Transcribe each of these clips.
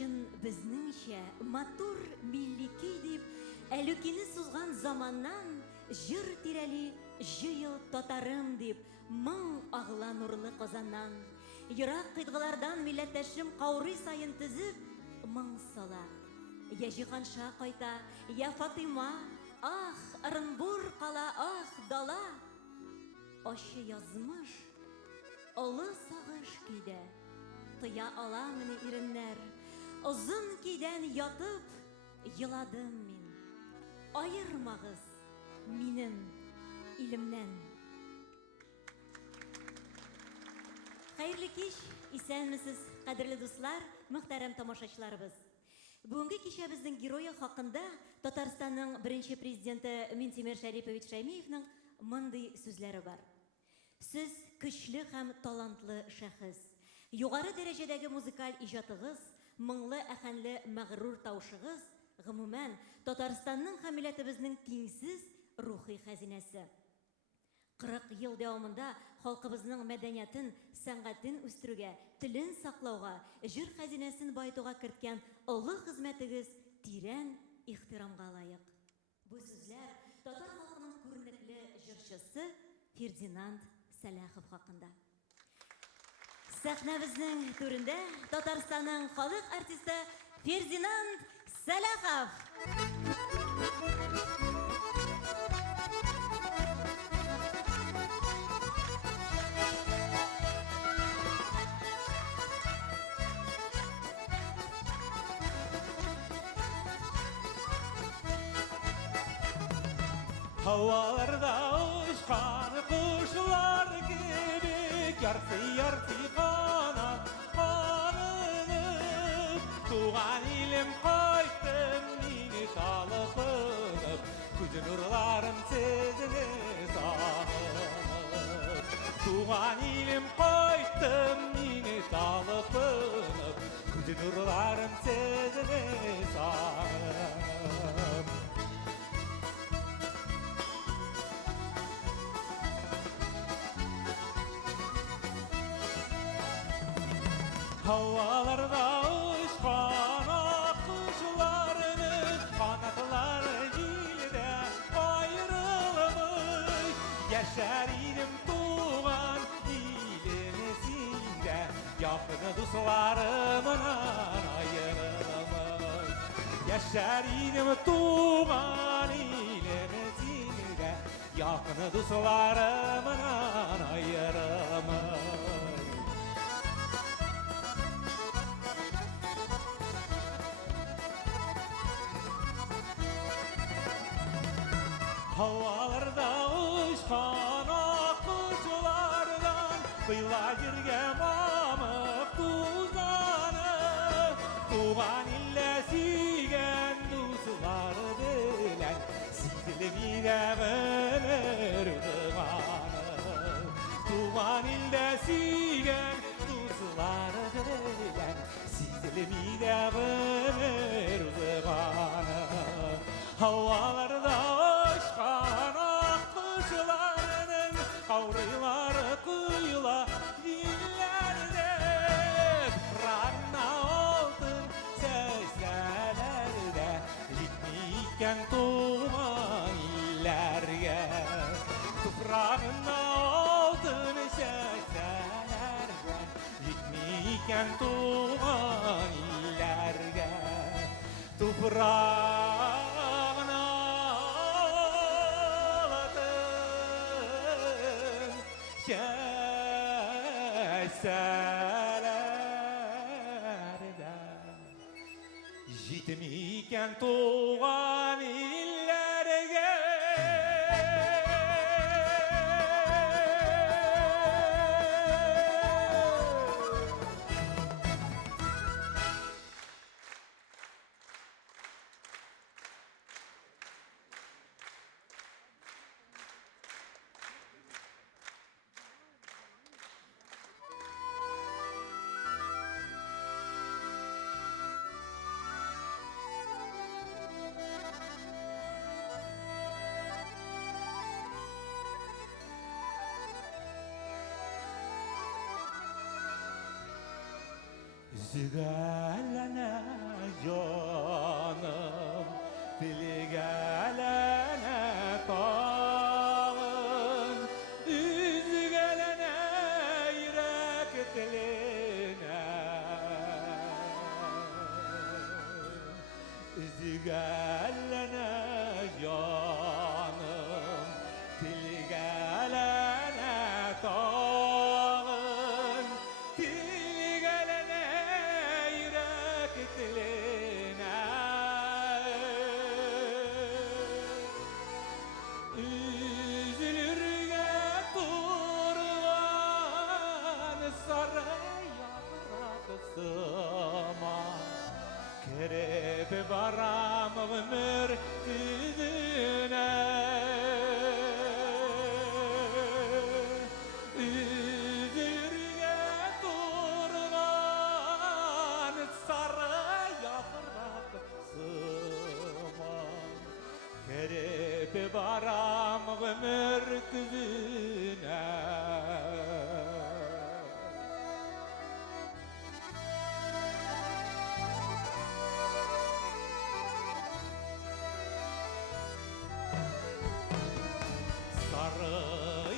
өчен безнеңчә матур милли көй дип, әлүкине сузган заманнан җыр тирәли җыел татарым дип, моң агыла нурлы Казаннан. Ерак кыйтгалардан милләттәшем каурый сайын тезеп, моң сала. Я Җиһанша кайта, я Фатыйма, ах, Ырынбур кала, ах, дала. Ачы язмыш, олы сагыш көйдә, тыя аламыни иреннәр. Озын көйдән ятып, еладым мин. Айырмагыз минем илемнән. Хәерле кич, исәнмесез, кадерле дуслар, мөхтәрәм тамашачыларыбыз. Бүгенге кичәбезнең герое хакында Татарстанның беренче президенты Минтимер Шәрипович Шәймиевның мондый сүзләре бар. Сез көчле һәм талантлы шәхес. Югары дәрәҗәдәге музыкаль иҗатыгыз, моңлы әһәнле мәгърур тавышыгыз, гомумән Татарстанның һәм милләтебезнең тиңсез рухи хәзинәсе. 40 ел дәвамында халкыбызның мәдәниятен, сәнгатен үстерүгә, телен саклауга, җыр хәзинәсен байтуга керткән олы хезмәтегез тирән ихтирамга лаек. Бу сүзләр татар халкының күренекле җырчысы Фердинанд Сәләхов хакында. Сәхнәбезнең түрендә Татарстанның халык артисты Фердинанд Сәләхов. Havalarda uçkan kuşlar gibi yartı kanat kanınıp, tuğan ilim koydum mini talıpınıp, gücü nurlarım sizini sanıp. Tuğan ilim koydum mini talıpınıp, gücü nurlarım sizini sanıp. Havalarda uçkan kuşlarının kanatları ilde ayrılmış. Yaşar idim tuğan ilimizinde, yakın dostlarımdan ayrılmış. Yaşar idim tuğan ilimizinde, yakın dostlarımdan ayrılmış. Havalarda uçkan akıcılardan kıyla yerge mamık tuzanı, tuğan ille sigen duzları bilen sizilmide verir dığanı. Tuğan ille sigen duzları bilen sizilmide verir dığanı. Havalarda uçkan akıcılarının kavrayları kıyla dillerde, Rana altın sözlerde, gitmeyken tuğan illerge. Toprağına altın sözlerde, gitmeyken tuğan illerge. Toprağına altın sözlerde, gitmeyken tuğan illerge. Üzügelene canım, dilgelene tağın, üzügelene yürek diline. Üzügelene canım, dilgelene tağın, dilgelene yürek diline. Üzülürge durgan sarı yaprak sıman, kerep baram ömür düzüne. Üzülürge durgan sarı yaprak sıman, kerep baram ömür düzüne. Sarı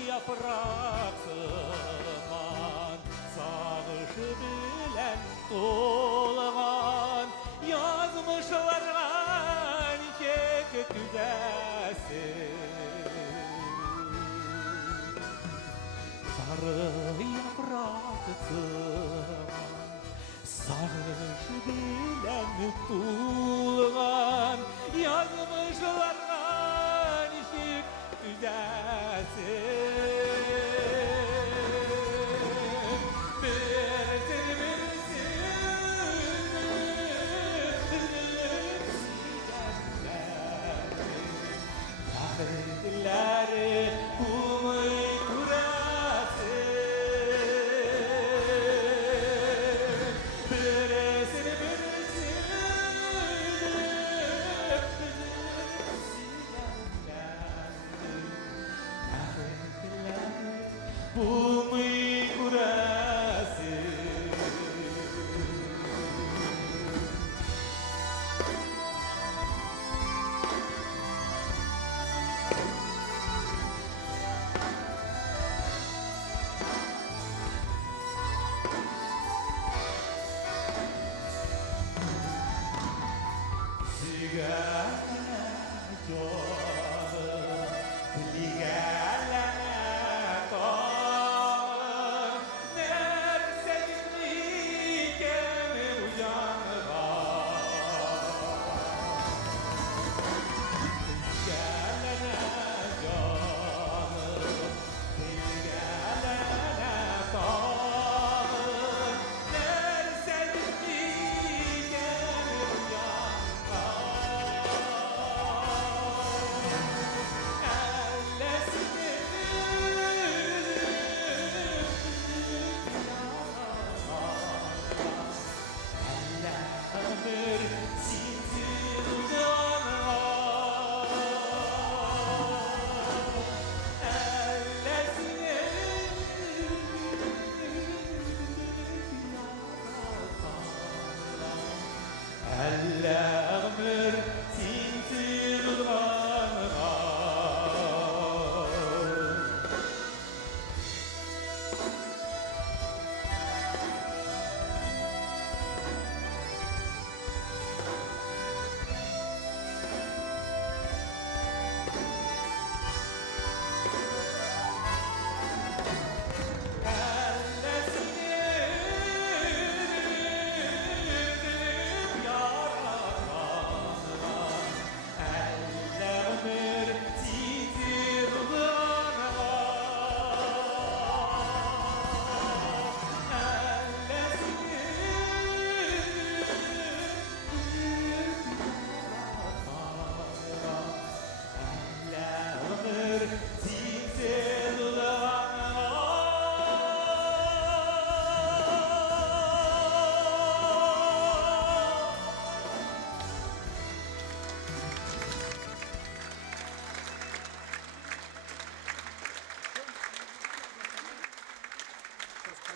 yaprak sıman, sağış bilen dolgan, yazmışlar çek düzesin. Sarı yaprak sıman, sağış bilen dolgan, yazmışlar çek düzelsin. Birsin dilleri kumu kurasın. Birsin kumu kurasın. Ömür sinsiz uzanma.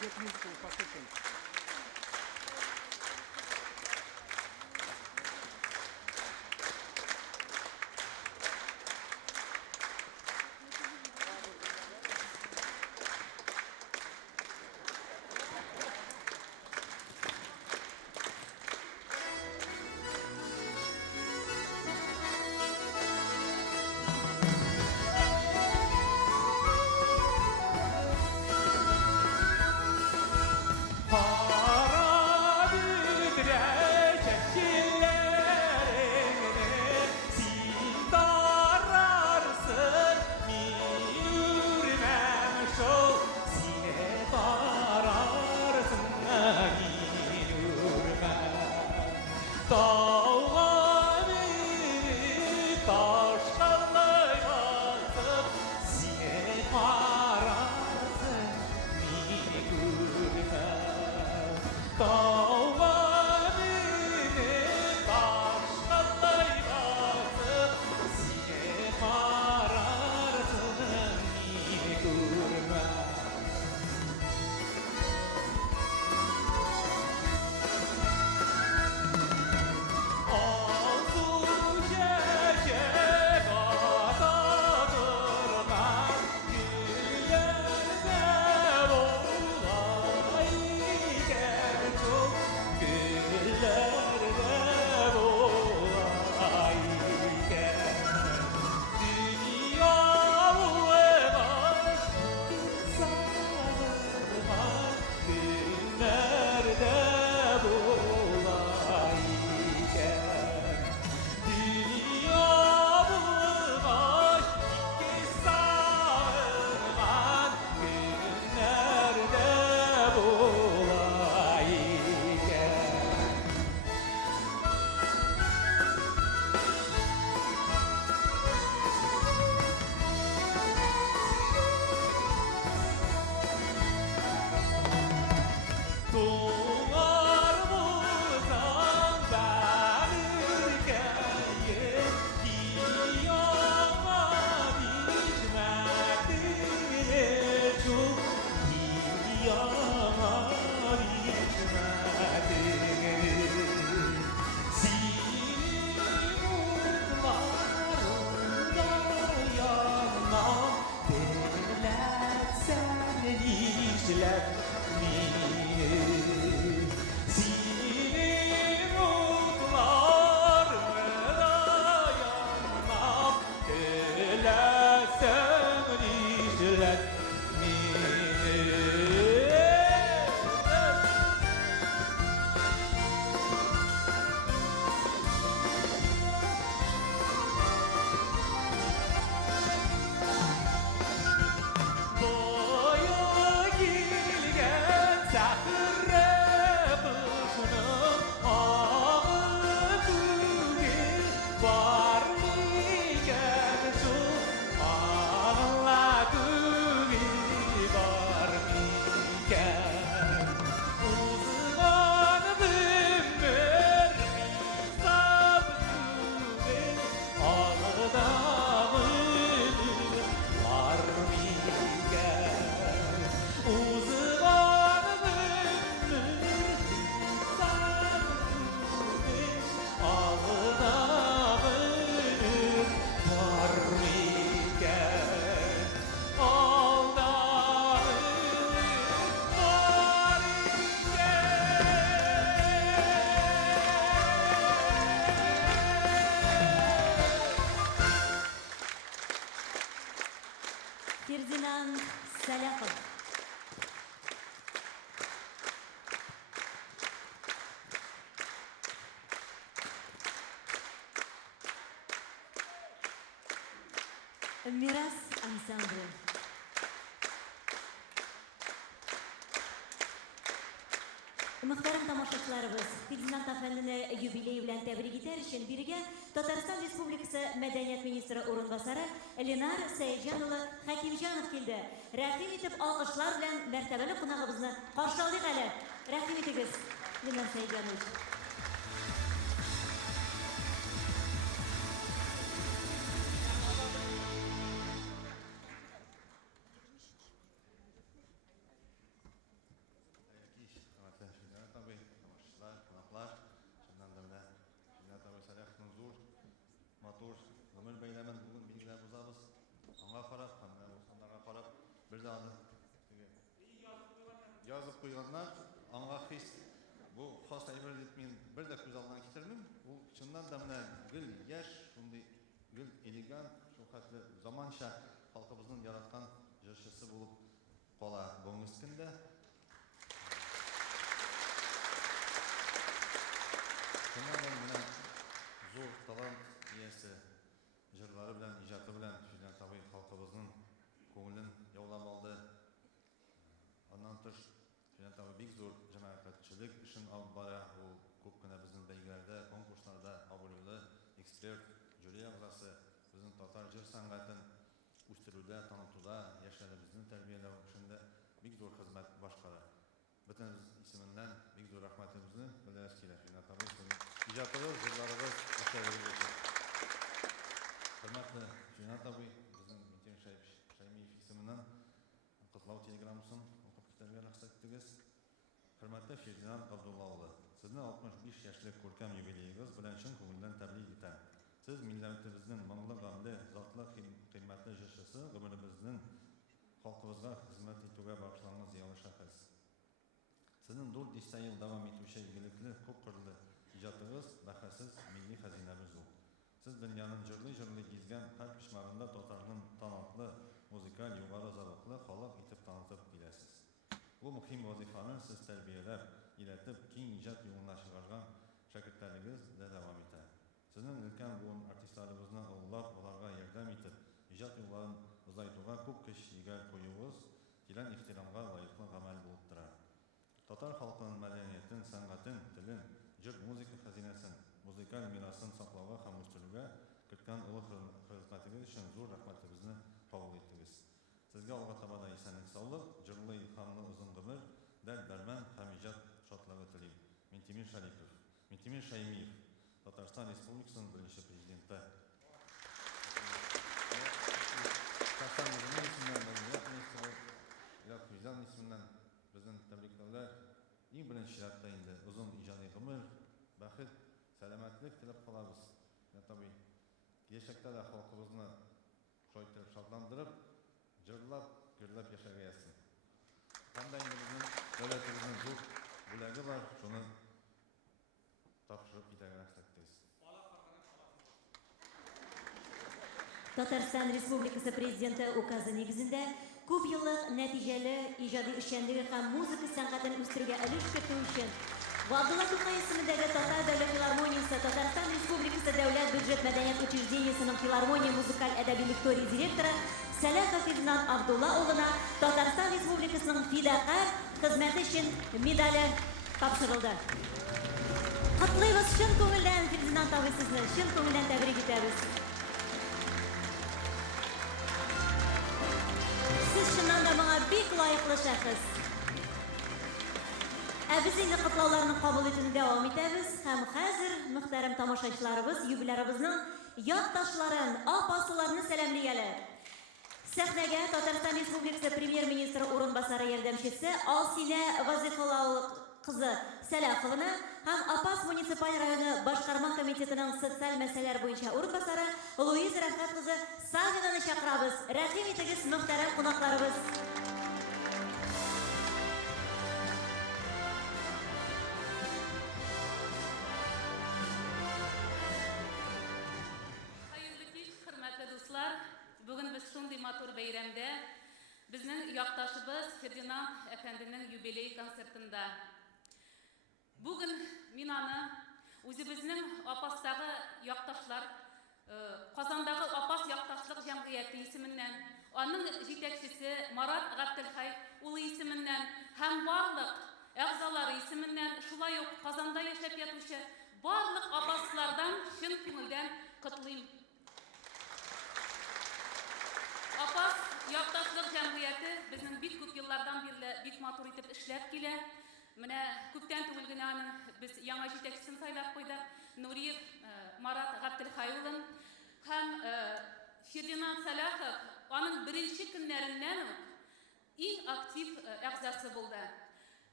Пойдет музыку, послушаем. Tauğa minip başkalay basıp Sine mararsın mini kurma Olsun şeke batadırman Güllerde boğulayken çok Güllerde boğulayken Dünya buğular sarılmaz Günlerde boğulayken Dünya buğular sarılmaz Günlerde boğulayken Tuğar muzan belirkeyi Diyama biçmektir çok Diyama biçmektir Seni mutlarında yanmam Derlersen işler Seni mutlarında yanmam Derlersen işler Boyu gilgen sakırı bışının Ağı tügil var miken şu Ağla tügil var miken Uzman bümbür misap tügil Ağda mülür var miken Uzman bümbür misap tügil Ağda mülür var miken Ağda mülür var Фердинанд Саляхов. Мирас ансамблі. Muhtaram tomoshabinlarimiz, Ferdinand Afendini yubiley bilan tabrik etish uchun biriga Tatariston Respublikasi Madaniyat ministri o'rinbosari Lenar Saidjonova Hakimjonov keldi. Rahim etib olqishlar bilan martabali qonog'imizni qarshi oldik hali. Rahim etingiz, Lenar Saidjonov. Матур, гомер бәйләмен бүген билгеләп узабыз. Аңа карап, аңа карап, бер даны язып куйганнар, аңа хис бу хас әйбер дип мин бер дә күз алдына китермим. Ул чыннан да менә гел яшь, шундый гел элегант, шу хәтле заманча халкыбызның яраткан җырчысы булып кала бүгенге көндә. Шуннан зур талант иясе җырлары белән, иҗаты белән Фердинанд абый халкыбызның күңелен яулап алды. Аннан тыш Фердинанд абый бик зур җәмәгатьчелек эшен алып бара. Ул күп кенә безнең бәйгеләрдә, конкурсларда абруйлы эксперт, жюри әгъзасы, безнең татар җыр сәнгатен үстерүдә, танытуда, яшьләребезне тәрбияләү эшендә бик зур хезмәт башкара. Бөтен исеменнән бик зур рәхмәтебезне белдерәс килә. Фирдинат абый, сезнең иҗатыгыз, җырларыгыз үстерелеп китә. Хөрмәтле Фирдинат абый, безнең Минтимер Шәймиев исеменнән котлау телеграммасын укып китәргә рөхсәт итегез. Хөрмәтле Фирдинат Габдулла улы, сезнең 65 яшьлек күркәм юбилеегыз белән чын күңелдән тәбрик итәм. Сез милләтебезнең моңлы гамле, затлы кыйммәтле җырчысы, гомеребезнең халкыбызга хезмәт итүгә багышланган зыялы шәхес. Сезнең 400 ел дәвам итүче игелекле, күп кырлы иҗатыгыз бәһасез милли хәзинәбез ул. Сез дөньяның җырлый-җырлый гизгән һәр почмагында татарның талантлы, музыкаль, югары зәвыклы халык итеп танытып киләсез. Бу мөһим вазифаны сез тәрбияләп, өйрәтеп, киң иҗат юлына чыгарган шәкертләрегез дә дәвам итә. Сезнең өлкән буын артистларыбызны олылап, аларга ярдәм итеп, иҗат юлларын озайтуга күп көч егәр куюыгыз тирән ихтирамга лаеклы гамәл булып тора. Татар халкының мәдәниятен, сәнгатен, телен, җыр музыка хәзинәсен, музыкаль мирасын саклауга һәм үстерүгә керткән олы хезмәтегез өчен зур рәхмәтебезне кабул итегез. Сезгә алга таба да исәнлек, саулык, җырлы, илһамлы озын гомер, дәрт-дәрман һәм иҗат шатлыгы телим. Минтимер Шәймиев, Татарстан Республикасының беренче президенты. Татарстан исеменнән, мәдәният министры Илфат Хуҗан исеменнән безнең тәбрикләүләр. Иң беренче чиратта инде озын иҗади гомер, бәхет, сәламәтлек теләп калабыз. Табый, киләчәктә дә халкыбызны шайтып, шатландырып, җырлап, гөрләп яшәргә язсын. Һәм дә инде безнең дәүләтебезнең зур бүләге бар, шуны тапшырып китәргә рөхсәт итегез. Татарстан Республикасы Президенты указы нигезендә күп еллык нәтиҗәле иҗади эшчәнлеге һәм музыка сәнгатен үстерүгә өлеш кертү өчен Габдулла Тукай исемендәге Татар дәүләт филармониясе, Татарстан Республикасы дәүләт бюджет мәдәният учреждениесенең филармония музыкаль әдәби лекторий директоры Сәләхов Фирдинат Абдулла улына Татарстан Республикасының фидакарь хезмәте өчен медале тапшырылды. Котлыйбыз чын күңелдән, Фирдинат абый, сезне чын күңелдән тәбрик итәбез. Сез чыннан да моңа бик лаеклы шәхес. Biz инде котлауларны кабул итүне дәвам итәбез һәм хәзер мөхтәрәм тамашачыларыбыз юбилярыбызның якташларын, апасыларны сәламлыйлар. Сәхнәгә Татарстан Республикасы Премьер-министры урынбасары ярдәмчесе Алсинә Вазифалау кызы Сәләховны һәм Апас муниципаль районы башкарма комитетының социаль мәсьәләләр буенча урынбасары Луиза Рәфкать кызы Савинаны чакырабыз. Рәхим итегез, мөхтәрәм кунакларыбыз. Бүген без шундый матур бәйрәмдә безнең якташыбыз Фирдинат әфәнденең юбилей концертында. Бүген мин аны үзебезнең Апастагы якташлар, Казандагы Апас якташлык җәмгыяте исеменнән, аның җитәкчесе Марат Габделхай улы исеменнән һәм барлык әгъзалары исеменнән, шулай ук Казанда яшәп ятучы барлык апаслардан чын күңелдән котлыйм. Апас якташлык җәмгыяте безнең бик күп еллардан бирле бик матур итеп эшләп килә. Менә күптән түгел генә аның без яңа җитәкчесен сайлап куйдык, Нуриев Марат Габделхай улын. Һәм Фирдинат Сәләхов аның беренче көннәреннән үк иң актив әгъзасы булды.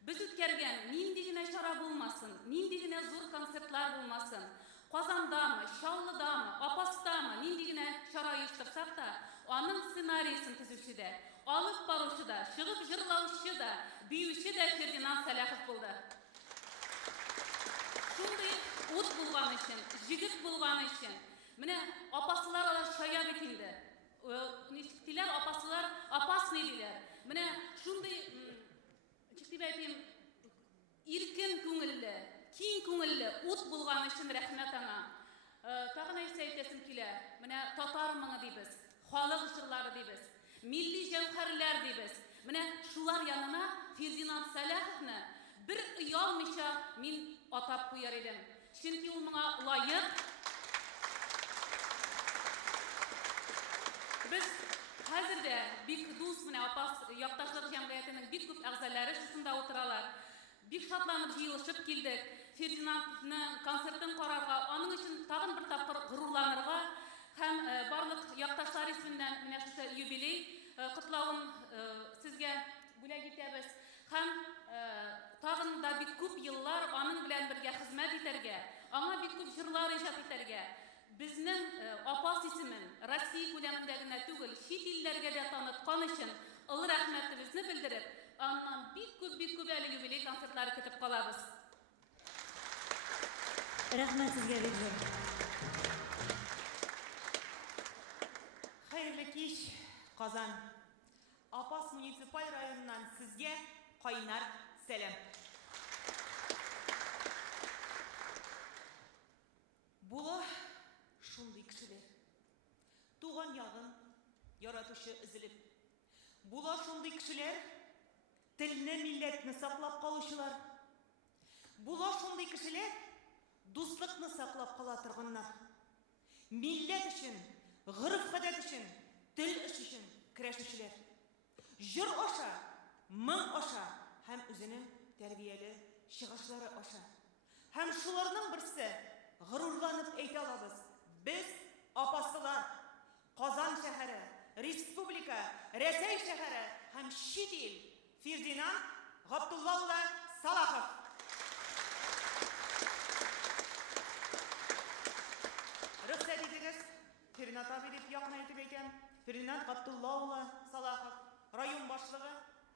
Без үткәргән нинди генә чара булмасын, нинди генә зур концертлар булмасын, Казандамы, Чаллыдамы, Апастамы, нинди генә чара оештырсак та, аның сценарийсын төзүче дә, алып баручы да, чыгып җырлаучы да, биюче дә Фирдинат Сәләхов булды. Шундый ут булган өчен, җигет булган өчен, менә апасылар алар шая бит инде. Ничектиләр апасылар, апасный диләр. Менә шундый, дип әйтим, иркен күңелле, киң күңелле ут булган өчен рәхмәт аңа. Тагын әйтәсем килә. Менә татар моңы дибез, халык җырлары дибез, милли җәүһәрләр дибез. Менә шулар янына Фирдинат Сәләховны бер оялмыйча мин атап куяр идем. Чөнки ул моңа лаек. Без хәзер дә бик дус менә Апас якташлык җәмгыятенең бик күп әгъзалары шусында утыралар. бик шатланып җыелышып килдек. Фердинандның концертын карарга, аның өчен тагын бер тапкыр горурланырга һәм барлык якташлар исеменнән менә шушы юбилей котлавын сезгә бүләк итәбез. Һәм тагын да бик күп еллар аның белән бергә хезмәт итәргә, аңа бик күп җырлар иҗат итәргә, безнең Апас исемен Россия күләмендә генә түгел, чит илләргә дә таныткан өчен олы рәхмәтебезне белдереп, аннан бик күп әле юбилей концертлары көтеп калабыз. Рәхмәт сезгә бик зур. Хәерле кич, Казан. Апас муниципаль районыннан сезгә кайнар сәлам. Була шундый кешеләр. Туган ягын яратучы изелеп. Була шундый кешеләр, телне, милләтне саклап калучылар. Була шундый кешеләр, дуслыкны саклап кала торганнар. Милләт өчен, гырыф-гадәт өчен, тел өчен көрәшүчеләр. Җыр аша, моң аша һәм үзенең тәрбияле чыгышлары аша. Һәм шуларның берсе горурланып әйтә алабыз. Без апасылар, Казан шәһәре, республика, Рәсәй шәһәре һәм чит ил Фердинанд Габдулла улы Салахов. Рөхсәт итегез, Фердинанд абый дип якын әйтеп әйтәм. Фердинанд Габдулла улы Салахов, район башлыгы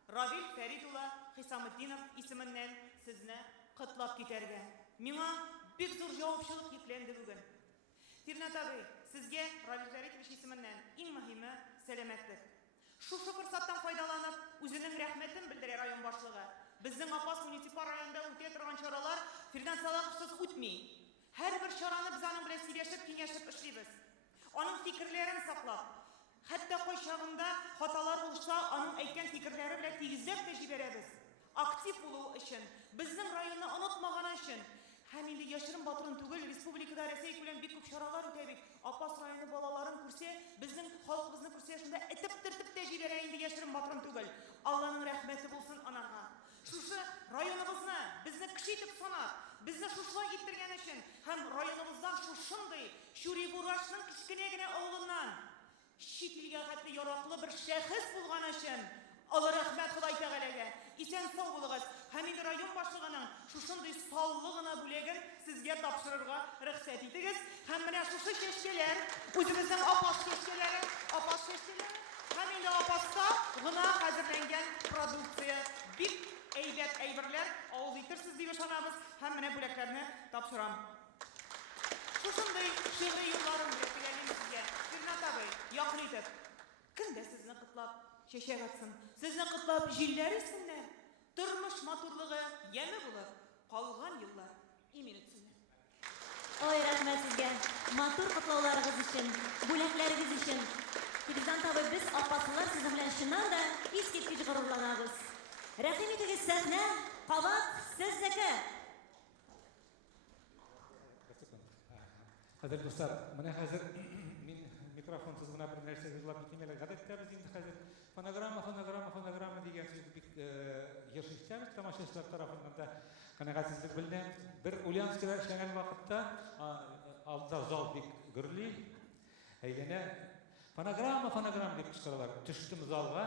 Равил Фәрит улы Хисаметдинов исеменнән сезне котлап китәргә. Миңа бик зур җаваплылык йөкләнде бүген. Фердинанд абый, сезгә Равил Фәритович исеменнән иң мөһиме сәламәтлек. Шушы форсаттан файдаланып, үзенең рәхмәтен белдерә район башлыгы. Безнең Апас муниципаль районында үтә торган чаралар Фердинанд Салаховсыз үтми. Һәрбер чараны без аның белән сөйләшеп, киңәшеп эшлибез. Аның фикерләрен саклап, хәтта кай чагында хаталар булса, аның әйткән фикерләре белән тигезләп тә җибәрәбез. Актив булу өчен, безнең районны онытмаган өчен, һәм инде яшерен батырын түгел, республикада Рәсәй күләм бик күп чаралар үтә бит. Апас районы балаларын күрсә, безнең халкыбызны күрсә, шунда этеп-тертеп тә җибәрә инде яшерен батырын түгел. Алланың рәхмәте булсын анага. Шушы районыбызны, безне кеше итеп санап, безне шушылай иттергән өчен һәм районыбыздан шушындый Шури Бурашның кичкенә генә авылыннан чит илгә хәтле яраклы бер шәхес булган өчен олы рәхмәт Ходай Тәгаләгә. Исән сау булыгыз. Һәм инде район башлыгының шушындый саллы гына бүләген сезгә тапшырырга рөхсәт итегез. Һәм менә шушы чәчкәләр, үзебезнең Апас чәчкәләре, һәм инде Апаста гына хәзерләнгән продукция. Бик әйбәт әйберләр, авыз итерсез дип ышанабыз. Һәм менә бүләкләрне тапшырам. Шушындый шигъри юлларым белән теләгән сезгә. Фердинанд абый, якын итеп, кем дә сезне котлап чәчәк атсын, сезне котлап җилләр исеннәр, тормыш матурлыгы яме булып, калган еллар имин үтсеннәр. Ой, рәхмәт сезгә. Матур котлауларыгыз өчен, бүләкләрегез өчен. Фердинанд абый, без апасылар сезнең белән чыннан да искиткеч горурланабыз. Рәхим итегез, сәхнә кабат сезнеке. Хәзер дуслар, менә хәзер мин микрофонсыз гына бер нәрсә җырлап китмәле. Гадәттә без инде хәзер фонограмма дигән сүз бик ешишчәбез тамашачылар тарафыннан да канәгатьсезлек белән. Бер Ульяновскида эшләгән вакытта алда зал бик гөрли. Әйләнә фонограмма дип кычкыралар. Төштем залга.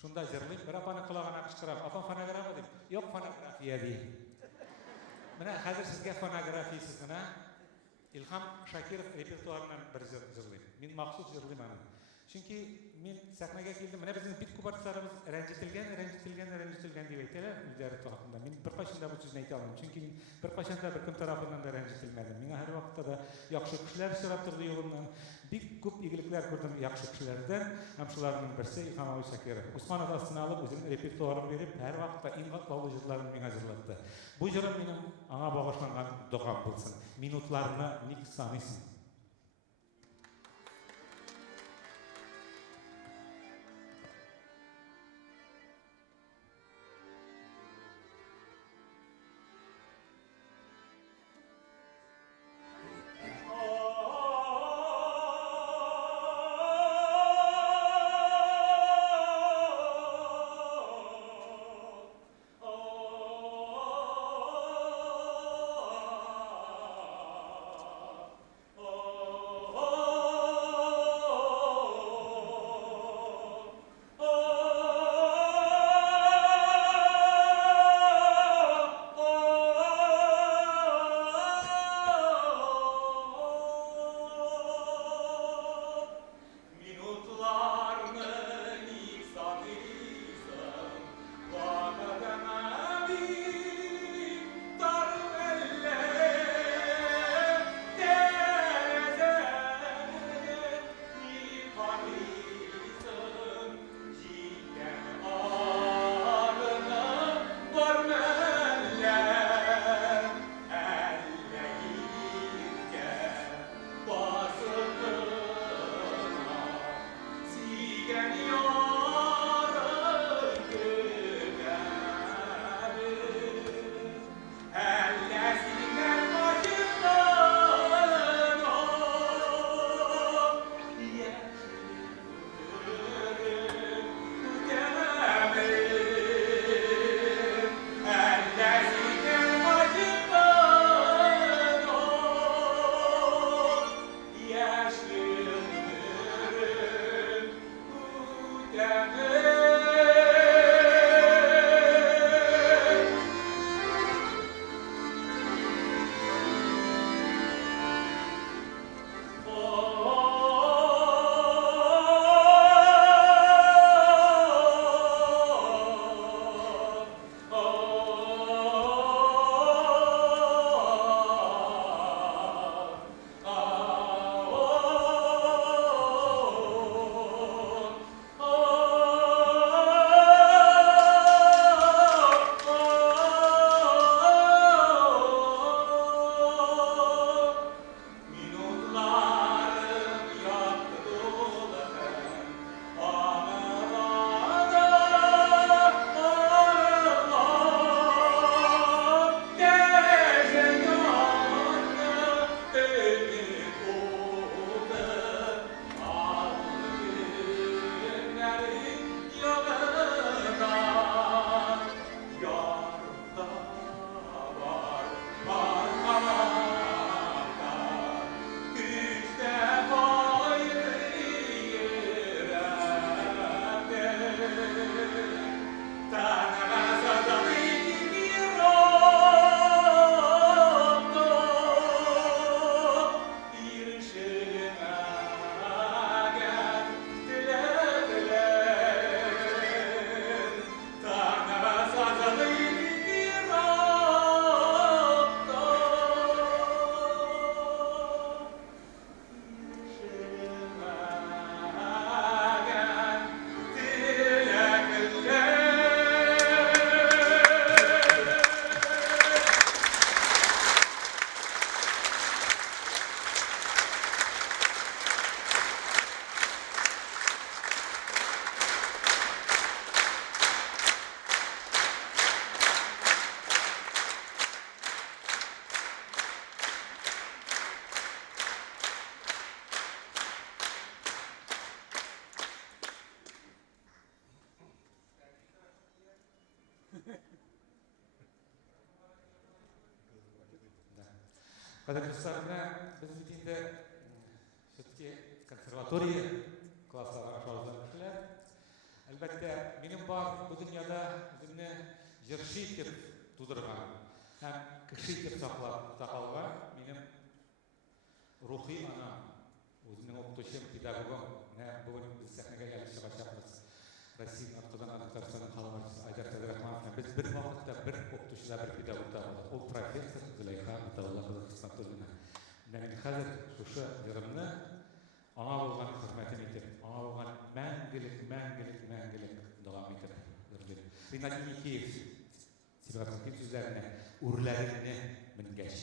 Шунда җырлыйм, бер апаны колагына кычкырам. Апа фонограмма дип. Юк, фонография ди. Менә хәзер сезгә фонографиясез гына Илхам Шакиров репертуарынан бер җырлыйм. Мин махсус җырлыйм аны. Чөнки мин сәхнәгә килдем. Менә безнең бик күп артистларыбыз рәнҗетелгән дип әйтәләр үзләре тарафыннан. Мин бер кайчан да бу сүзне әйтә алмыйм. Чөнки мин бер кайчан да беркем тарафыннан да рәнҗетелмәдем. Миңа һәр вакытта да яхшы кешеләр чыгып торды юлымнан. Бик күп игелекләр күрдем яхшы кешеләрдән. Һәм шуларның берсе Илхам Шакиров. Усманов астына алып үзенең репертуарын биреп, һәр вакытта иң катлаулы җырларын миңа җырлатты. Бу җырым минем аңа багышланган догам булсын. Минутларны ник саныйсың? Qadrli dostlarına biz bitinde şöyle konservatoriya klasları aşağılamışlar. Elbette benim var bu dünyada özümne jirşit dep tudurgan hem kişi dep saqalgan benim ruhi anam özümün okutuşum pedagogum ne bugün biz sahneye gelip çıkacağız. Россия Артадан Татарстанның қаламашысы Айдар Сәдірахманов біз бір вақытта бір оқытушыда бір педагогта болдық. Ол профессор Зулейха Аталлахова Хисматуллина. Мен қазір шушы жырымны ана болған хөрмәтен итеп, ана болған мәңгілік дәвам итеп җырлыйм. Ринат Никеев Сибгатның сүзләренә үрләренне менгәч.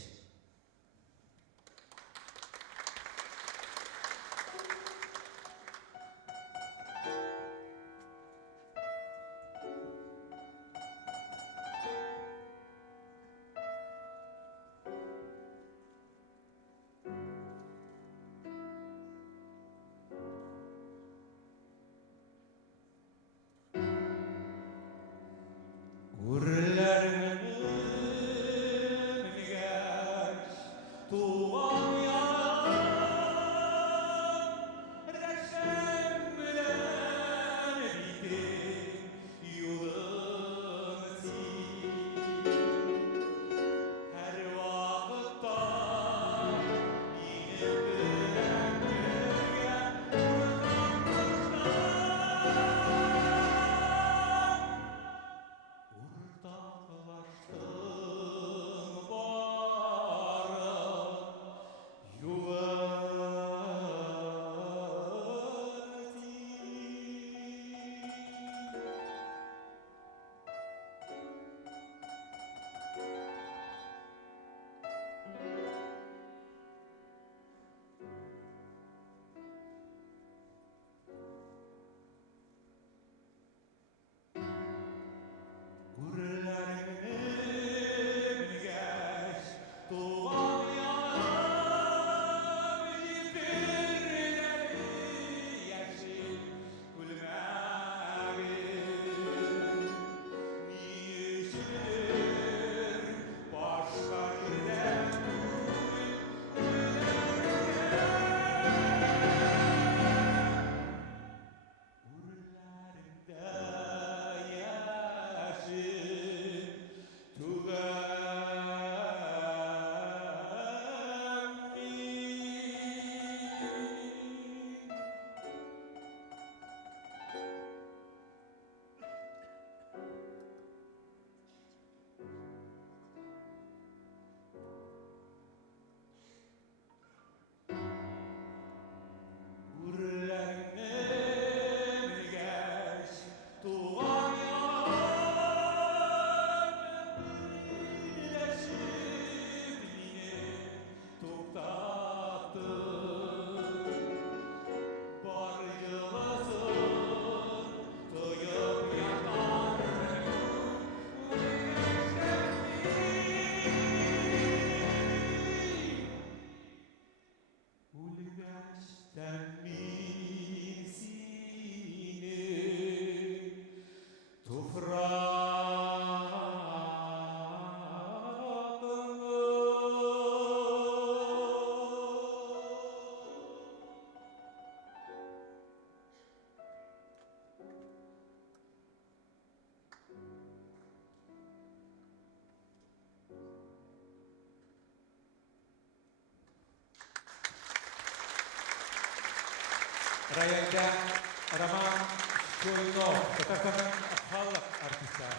Rayonda Roman Shko'rinov, Татарстанның халық артисті.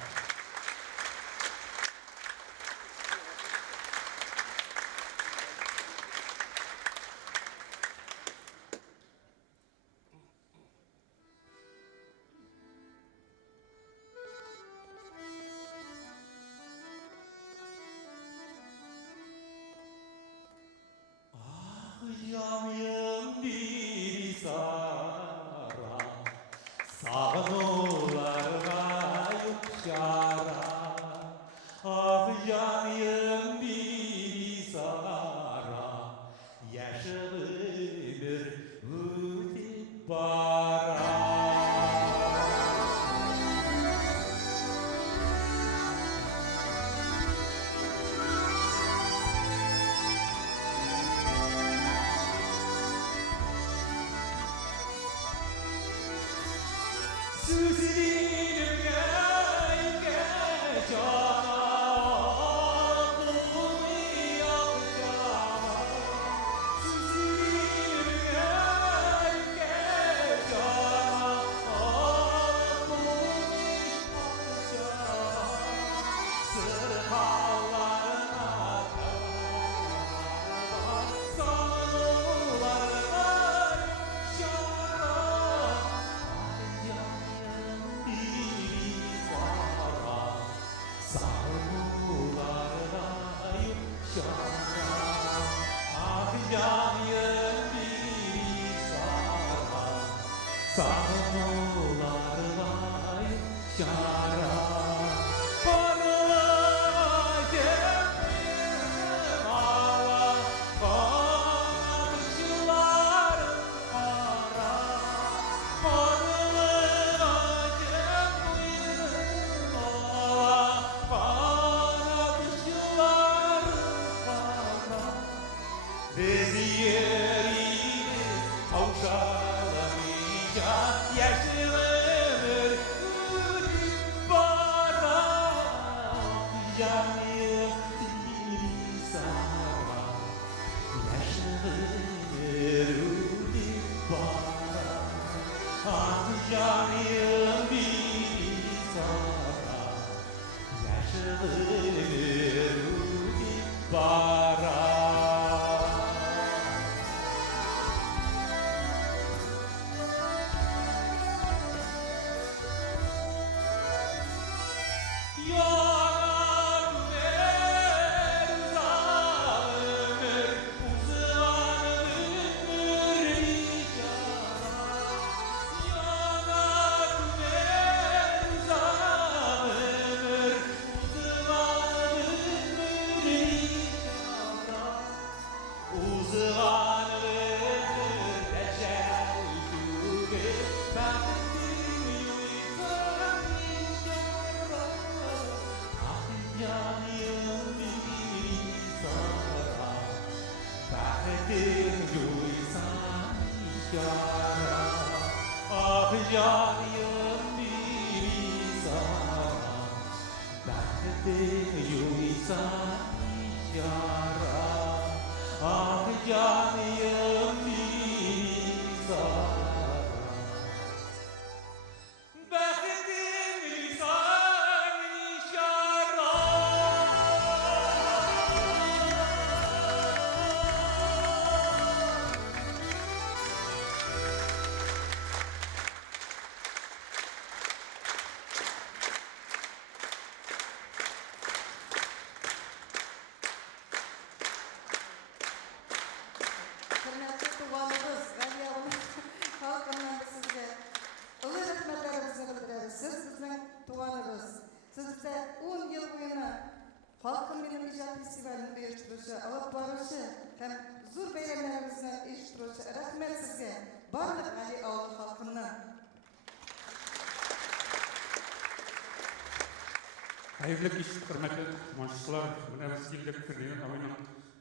Hayırlı kış, hürmetli maççılar, münevvers yıllık Ferdinand Avay'ın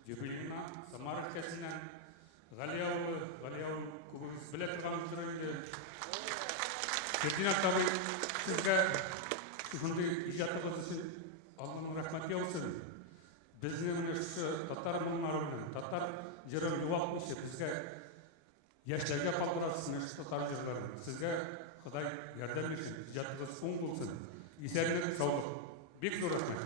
jubileyine, Samara ülkesinden Galiyaoğlu kubuz bilet kalmıştırınca Ferdinand Avay sizge şuhundu icatınız için Allah'ın rahmeti olsun. Bizning şu Tatar mınlarının, Tatar jırın yuvalmışı bizge yaşlarga qoldirasiz Tatar jırlarını. Sizge Xuday yordam bersin, ijatınız oң bo'lsin. Esenlik, sağlık. Bek zor rahmet.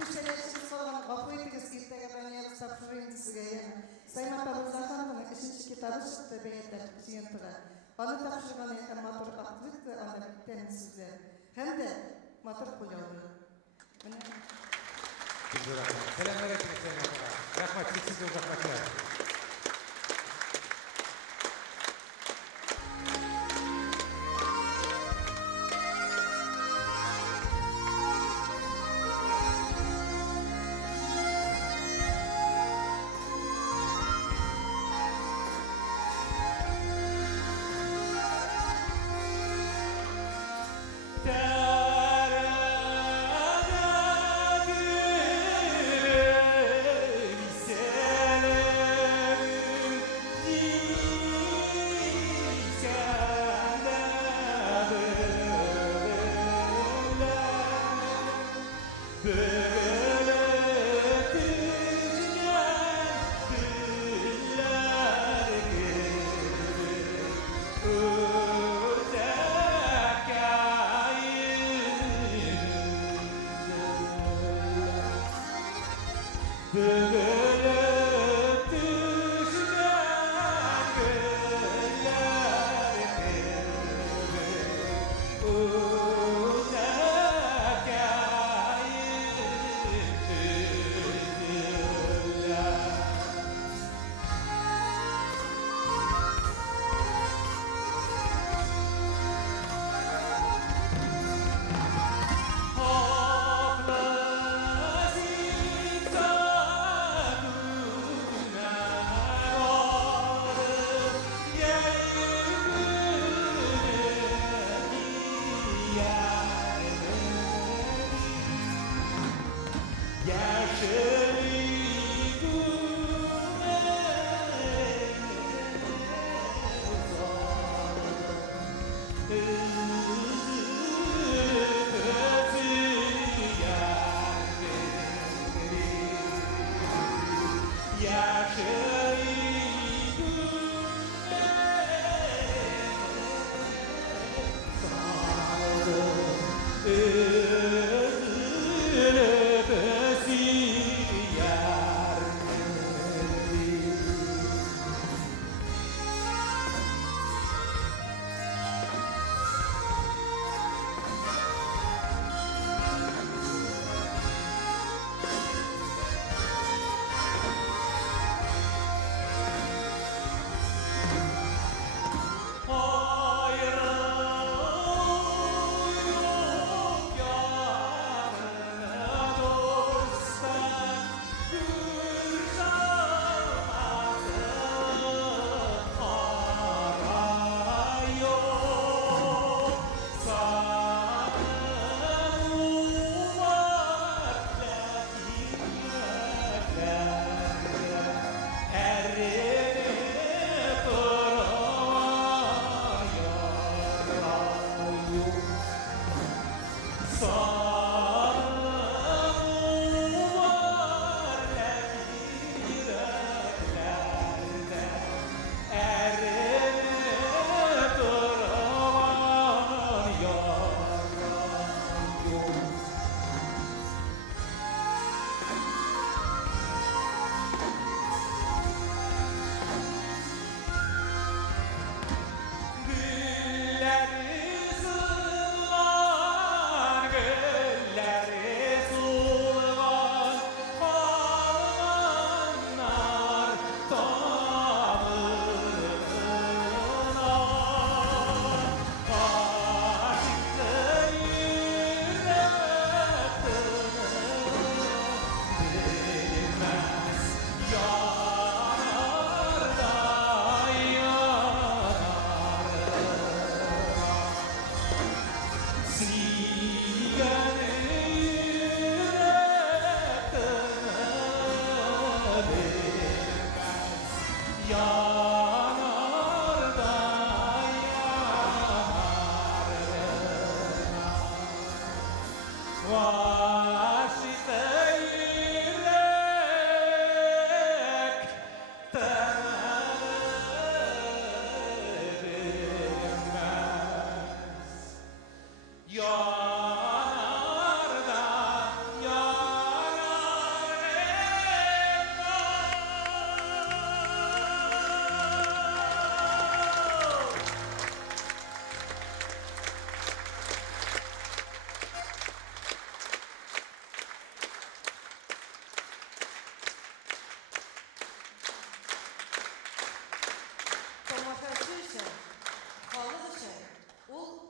Bu şerefsiz sorgan gafiyetiz kiltege ben yarıs tapşırayım sizge yani. Sayın Atabı Zahan'ın işinci kitabı çıktı beyler jiyintiga. Onu tapşırgan hem motor aktivite onu bitten sizler. Hem de motor koyaldı. Güzel rahmet. Selamlar etmek Sayın Atabı. Rahmet, siz de uzaklaşlar.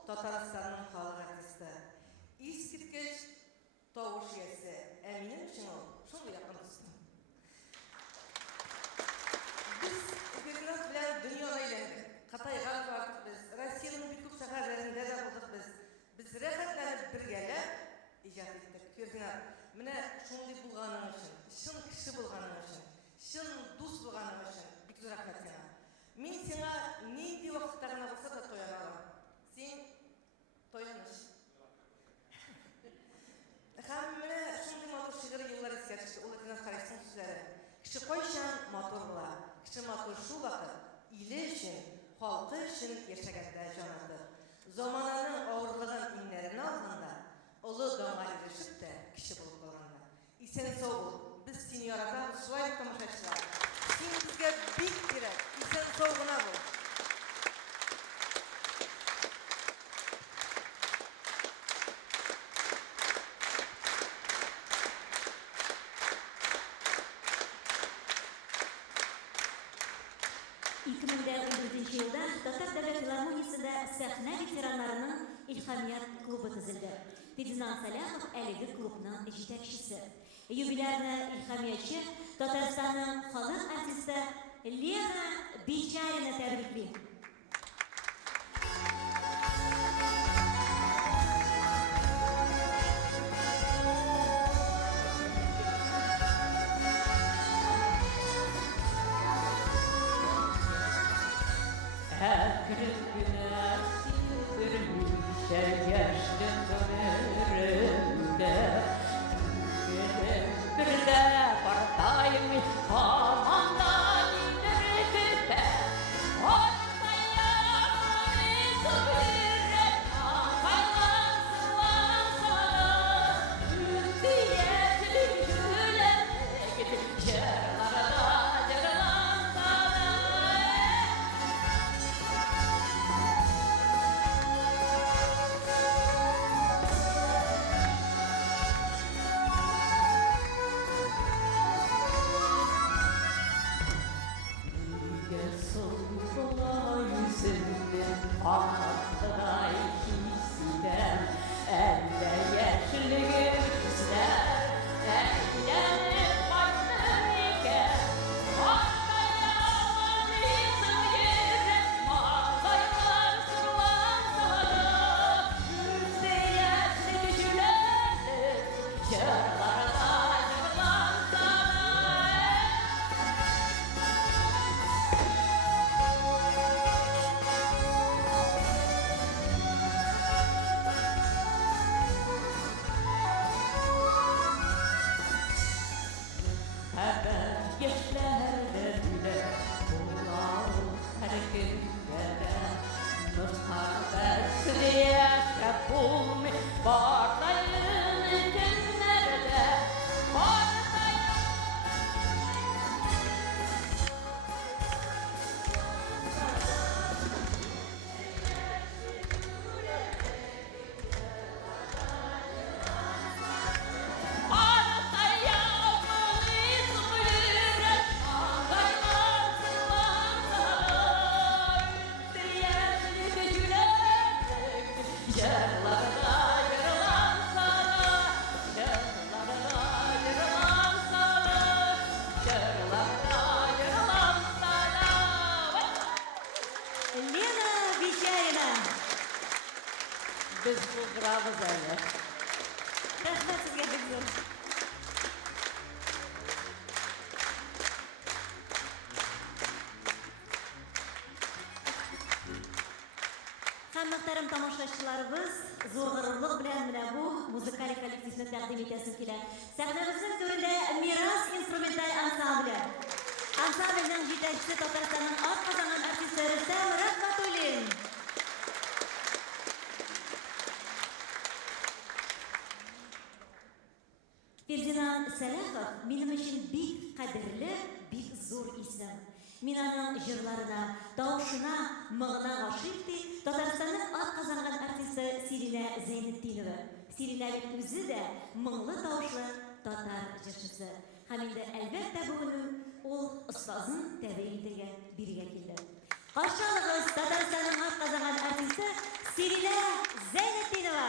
Татарстанның халық артисты. Искиткеч тавыш иясе. Минем өчен ул шундый якын дустым. Без Фернас белән дөньяны әйләндек. Кытайга бардык без, Россиянең бик күп шәһәрләрендә дә булдык без. Без рәхәтләнеп бергәләп иҗат иттек. Фернас, менә шундый булганың өчен, чын кеше булганың өчен, чын дус булганың өчен бик зур рәхмәт сиңа. Мин сиңа нинди вакытта гына булса да тояна алам. Син тояныш. Һәм менә шундый матур шигырь юллар искә төште. Ул Фернас Харисның сүзләре. Кеше кайчан матур була? Кеше матур шул вакыт иле өчен, халкы өчен яшәгәндә җанатыр. Замананың авырлыгын иңнәренә алганда, олы даңа ирешеп тә кеше булып калганда. Исән сау бул. Без seni yaratamiz, şulay tamaşaçılar. Sen bizge bik gerek, isen soğuguna bol. Yılda Tatar Davlat Filarmoniyasida sahna veteranlarının İlhamiyat klubu tuzildi. Ferdinand Salaxov әлеге klubның жетекчесе. Юбилярны İlhamiyatçı Tataristonның халық артисты Lena Bichayina тәбрикли. Biz bulduramız öyle. Rahmet sizge bizim. Muhterem tomoshabinlarimiz, zo'r g'ururlik bilan mana bu muzikal kollektivni taqdim etasiz kelar. Sahnamizning to'rida Miras instrumental ansambli. Ansamblning yetakchisi Tataristonning ot qozongan artisti Rustam Rahmatulin. Ferdinand Salaxov benim için bek qadrli, bek zo'r isim. Men uning jurlarına, davuşuna, mığına aşıqdi. Tataristonning ot qozongan artisti Sirina Zaynetdinova. Sirina o'zi de mığlı davuşlu tatar jurchisi. Ham endi albatta bugun ol ustozning tabiatiga birga keldi. Qarshilamiz Tataristonning ot qozongan artisti Sirina Zaynetdinova.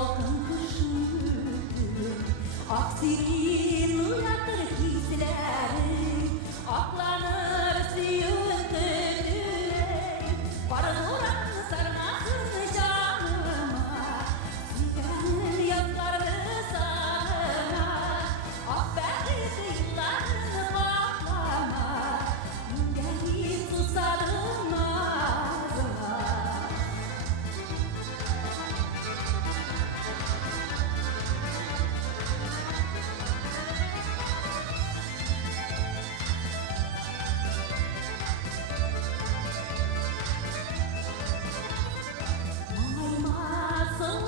salkın kışın Aksirin yatır hisleri Aklanır süyüntülür Parılan sarmasın canıma Siren yazlarını sana Affet yıllarını baklama Gelip susadım ağzına Maymasın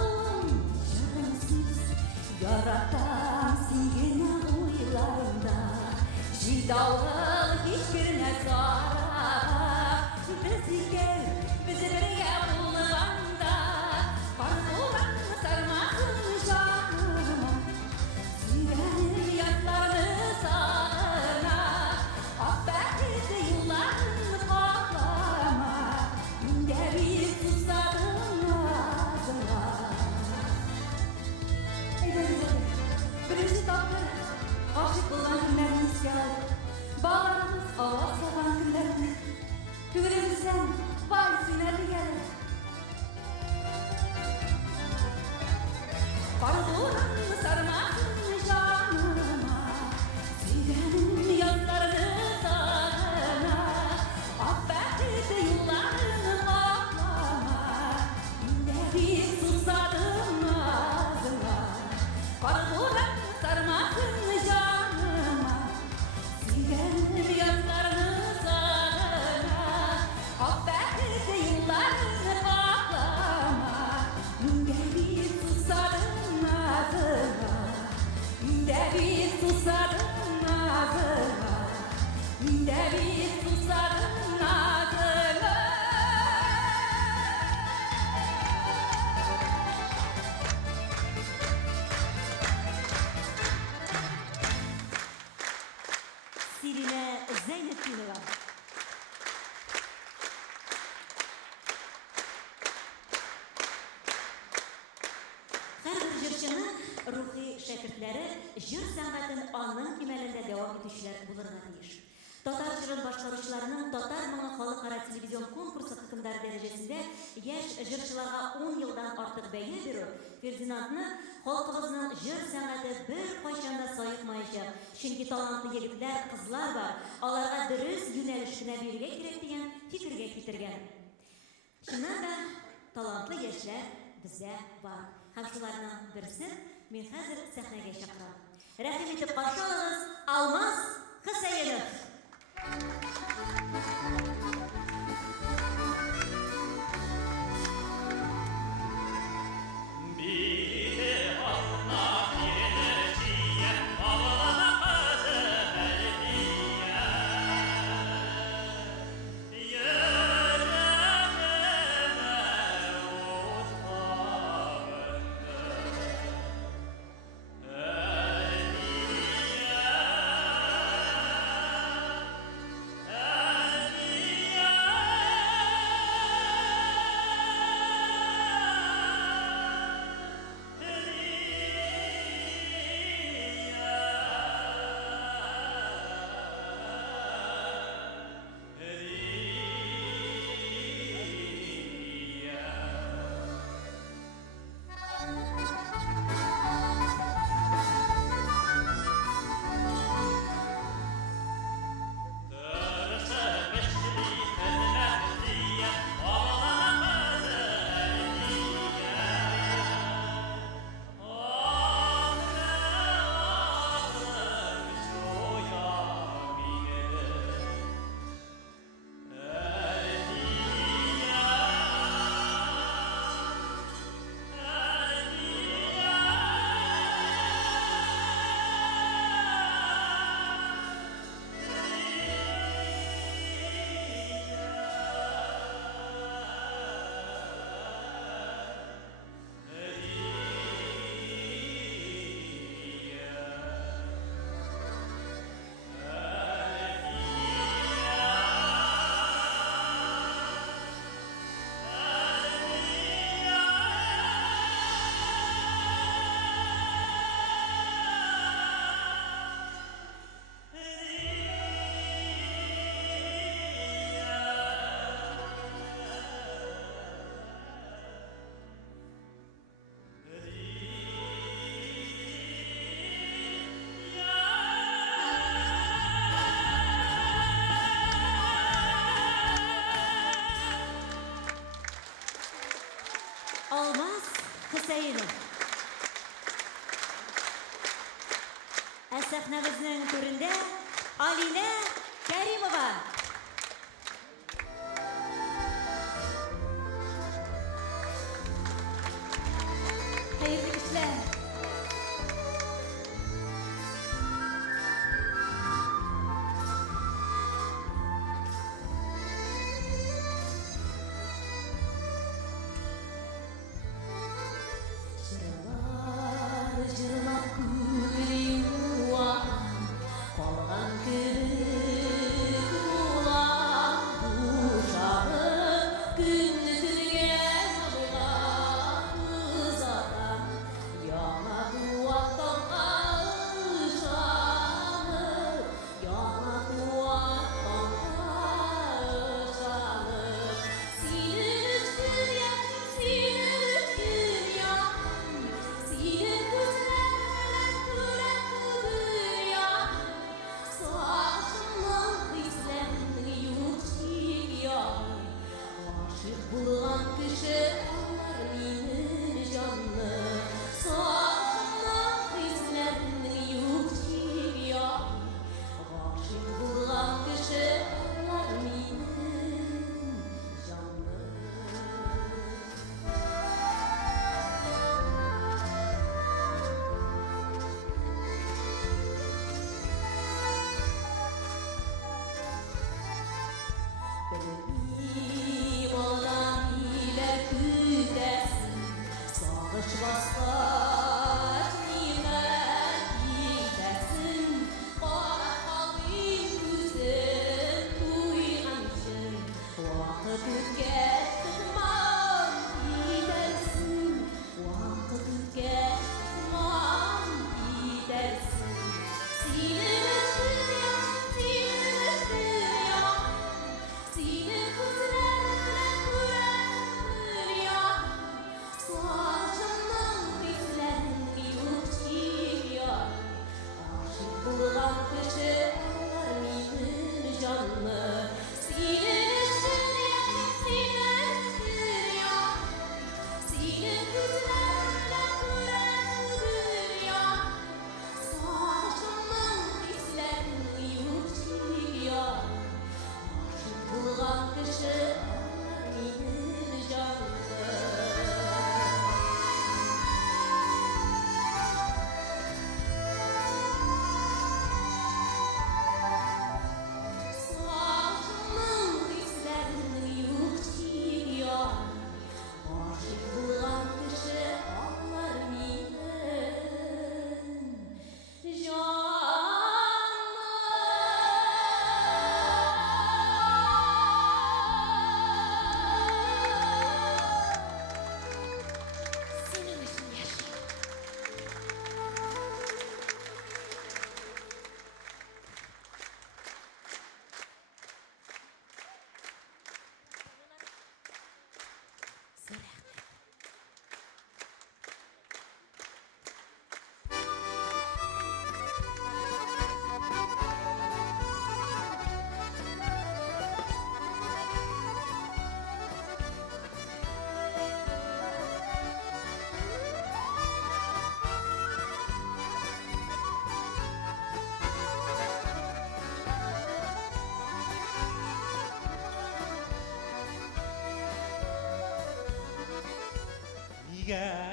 yarımsız Yaratan singene huylarında Jidalıl hiçbir nezara Bizi gel, bizi birge bulganda Parkulan sarmasın canıma Siren yaslarını sağına Affet yıllarını patlama Geri susadım ağzına Birinci tatlı aşık olan günlerimiz geldi Bağlarımız ağlar saban günlerini Yüreğimizden vay sinerli gelir Parduran sarmasın canıma Sirenin yazlarını sana Affet yıllarını baklama Geri susadım ağzına Parduran sarmasın canıma Sirenin yazlarını sana Affet yıllarını baklama Geri susadım ağzına Geri susadım ağzına Geri susadım ağzına Sirine Zeynep'inova. Her bir jırçının ruhi şakirtleri jır sanatın anın kemelinde devam etişler bulurlar deyir. Tatar jırın başkarışlarının Tatar Mıngı Halkara Televizyon konkursu hükümdar derecesinde yaş jırçılarga 10 yıldan artık beyi verir. Ferdinand'ını halkımızın jır sanatı bir koşanda sayıkmayışı. Çünkü talantlı yigitler, kızlar var. Alarga dürüst yönelişine birge gerek diyen fikirge getirgen. Şundan da talantlı yaşlar bizde var. Hem şulardan birisi men hazır sahnege şakıram. Rahim etip karşı alınız Almaz Hüseyinov. Алмаз Хüseyinov. Сәхнәбезнең түрендә Алина Кәримова. Хәерле кичләр.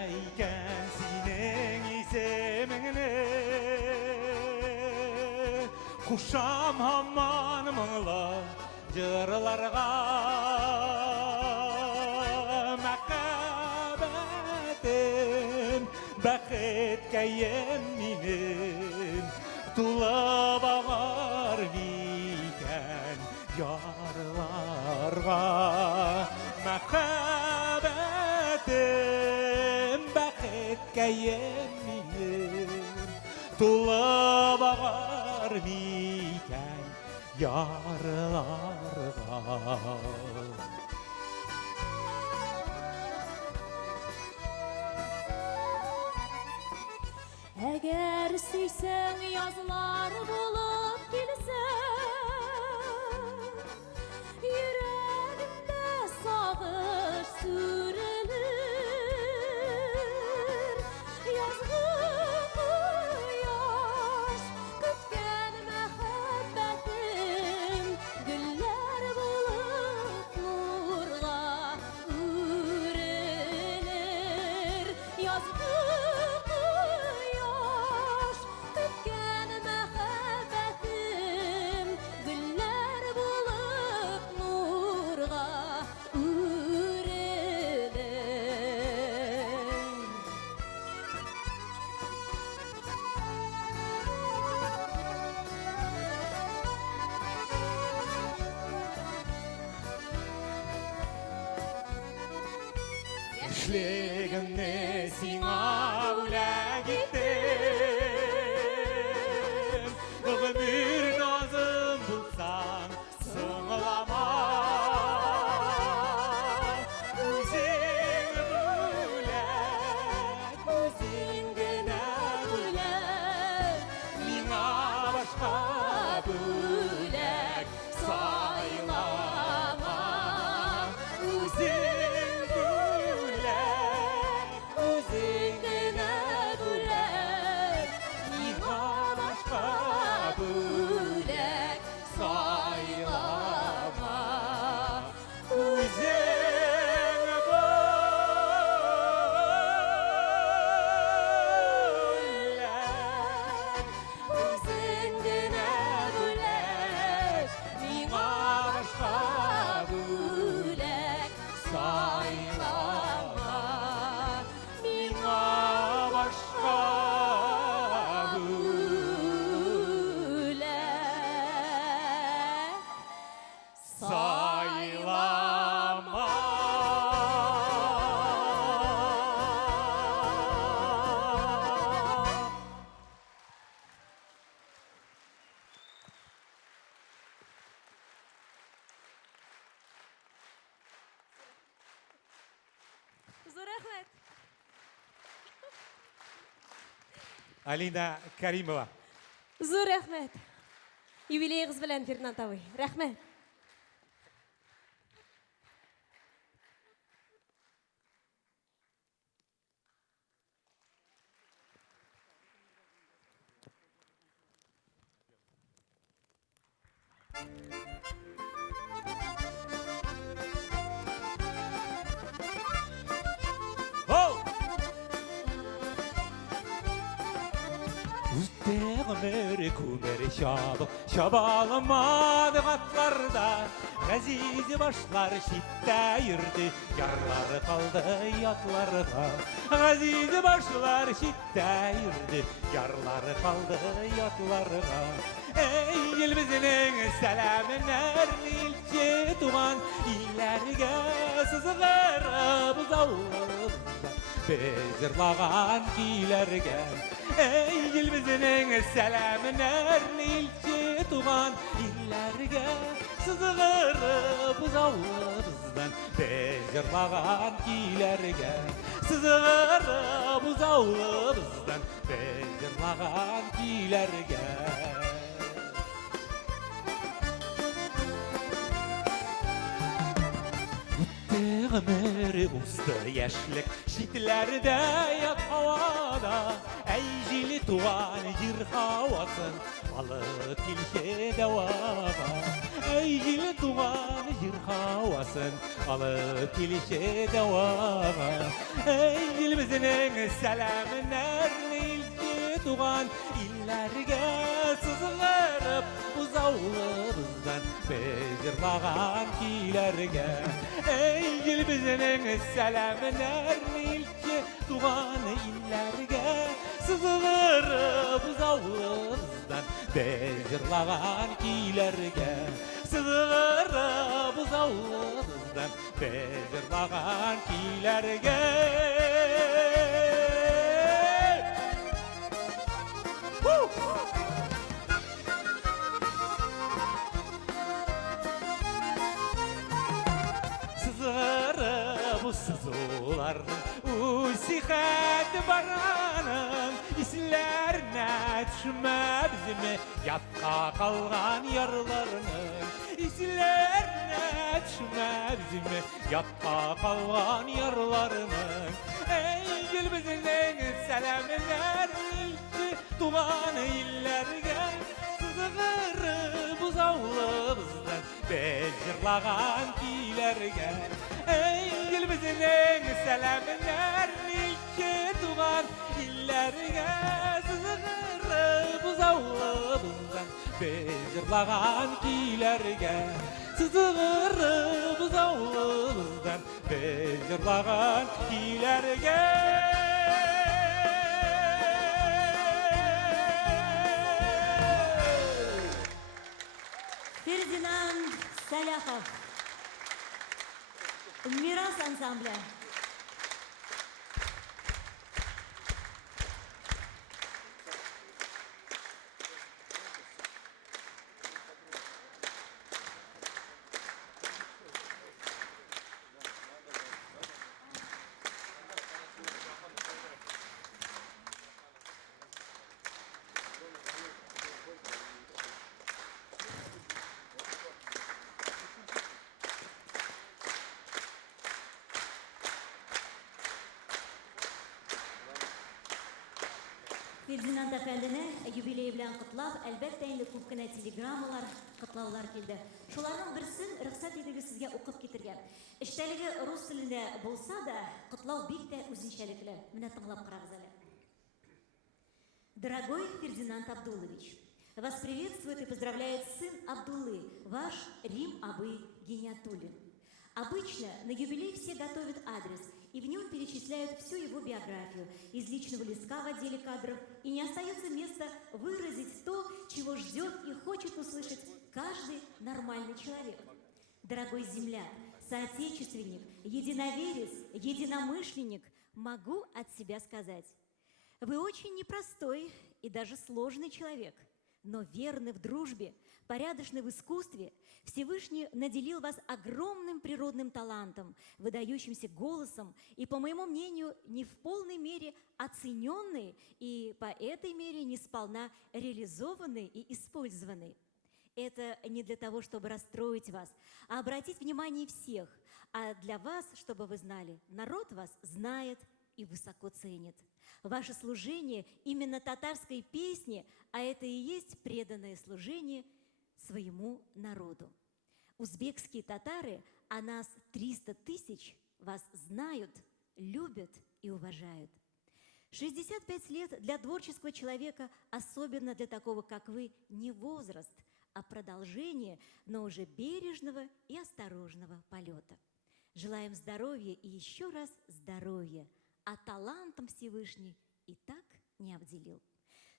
Икән синең исемеңне Кушам һаман моңлы җырларга Мәхәббәтем бәхеткәем минем Тулы багар микән ярларга Мәхәббәтем бәхеткәем минем Тулы багар микән ярларга Әгәр сөйсәң язлар булып килсәң, йөрәгемдә сагыш сүрелер. Үзлегімні сиңа үләк еттім. Өмір назым бұлсаң сыңылама. Өзің бөлек, өзің генә бөлек, миңа башқа бөлек сайлама. Өзің бөлек, өзің генә бөлек, миңа башқа бөлек сайлама. Өзің Зор рахмет. Алина Каримова. Зор рахмет. Юбилейіңіз білән, Фердинанд абый. Рахмет. Üstəğmər kumər şabalamadı qatlarda. Ғазизи başlar şittə yürdi, yarları qaldı yatlarga. Ғазизи başlar şittə yürdi, yarları qaldı yatlarga. Ey il bizning səlaminər ilçe tuğan, illərgə sızğırıb zavlıqda, bezirlağan kilərgə. Ey il bizning səlaminər ilçe tuğan, illərgə sızğırıb zavlıqdan, bezirlağan kilərgə. Sızğırıb zavlıqdan, bezirlağan kilərgə. Ömür usta yaşlık şitlerde yat havada. Ejili tuğan yır havasın alıp kilşe devama. Ejili tuğan yır havasın alıp kilşe devama. Ejil bizning selamlar ilki tuğan illerge sızgırıp uzavlımızdan bezirlağan kilerge. Ey bizning selamlar ilki tuğan illerge sızgırıp uzavlımızdan bezirlağan kilerge. Sızgırıp uzavlımızdan bezirlağan kilerge. Bu sızılarının usihat baranın islerine düşme bizimi yatta kalgan yarlarının islerine düşme bizimi yatta kalgan yarlarının. Ey gül bizning selamlar ilki tuğan illerge sızgırıp uzavlımızdan bezirlağan kilerge. Ey gül bizning selamlar ilki tuğan illerge sızgırıp uzavlımızdan bezirlağan kilerge. Sızgırıp uzavlımızdan bezirlağan kilerge. Фердинанд Саляхов. Мирас ансамбля. Фердинанд әфәндене юбилей белән котлап, әлбәттә инде күп кенә телеграммалар, котлаулар килде. Шуларның берсен рөхсәт итегез сезгә укып китергә. Эштәлеге рус телендә булса да, котлау бик тә үзенчәлекле. Менә тыңлап карагыз әле. Дорогой Фердинанд Абдулович, вас приветствует и поздравляет сын Абдуллы, ваш Рим-Абы Гиниатуллин. Обычно на юбилей все готовят адрес, и в нем перечисляют всю его биографию из личного листка в отделе кадров, и не остается места выразить то, чего ждет и хочет услышать каждый нормальный человек. Дорогой земляк, соотечественник, единоверец, единомышленник, могу от себя сказать. Вы очень непростой и даже сложный человек, но верный в дружбе, порядочный в искусстве. Всевышний наделил вас огромным природным талантом, выдающимся голосом и, по моему мнению, не в полной мере оцененный и по этой мере не сполна реализованный и использованный. Это не для того, чтобы расстроить вас, а обратить внимание всех, а для вас, чтобы вы знали, народ вас знает и высоко ценит. Ваше служение именно татарской песне, а это и есть преданное служение своему народу. Узбекские татары, а нас 300 тысяч, вас знают, любят и уважают. 65 лет для творческого человека, особенно для такого, как вы, не возраст, а продолжение, но уже бережного и осторожного полета. Желаем здоровья и еще раз здоровья, а талантом Всевышний и так не обделил.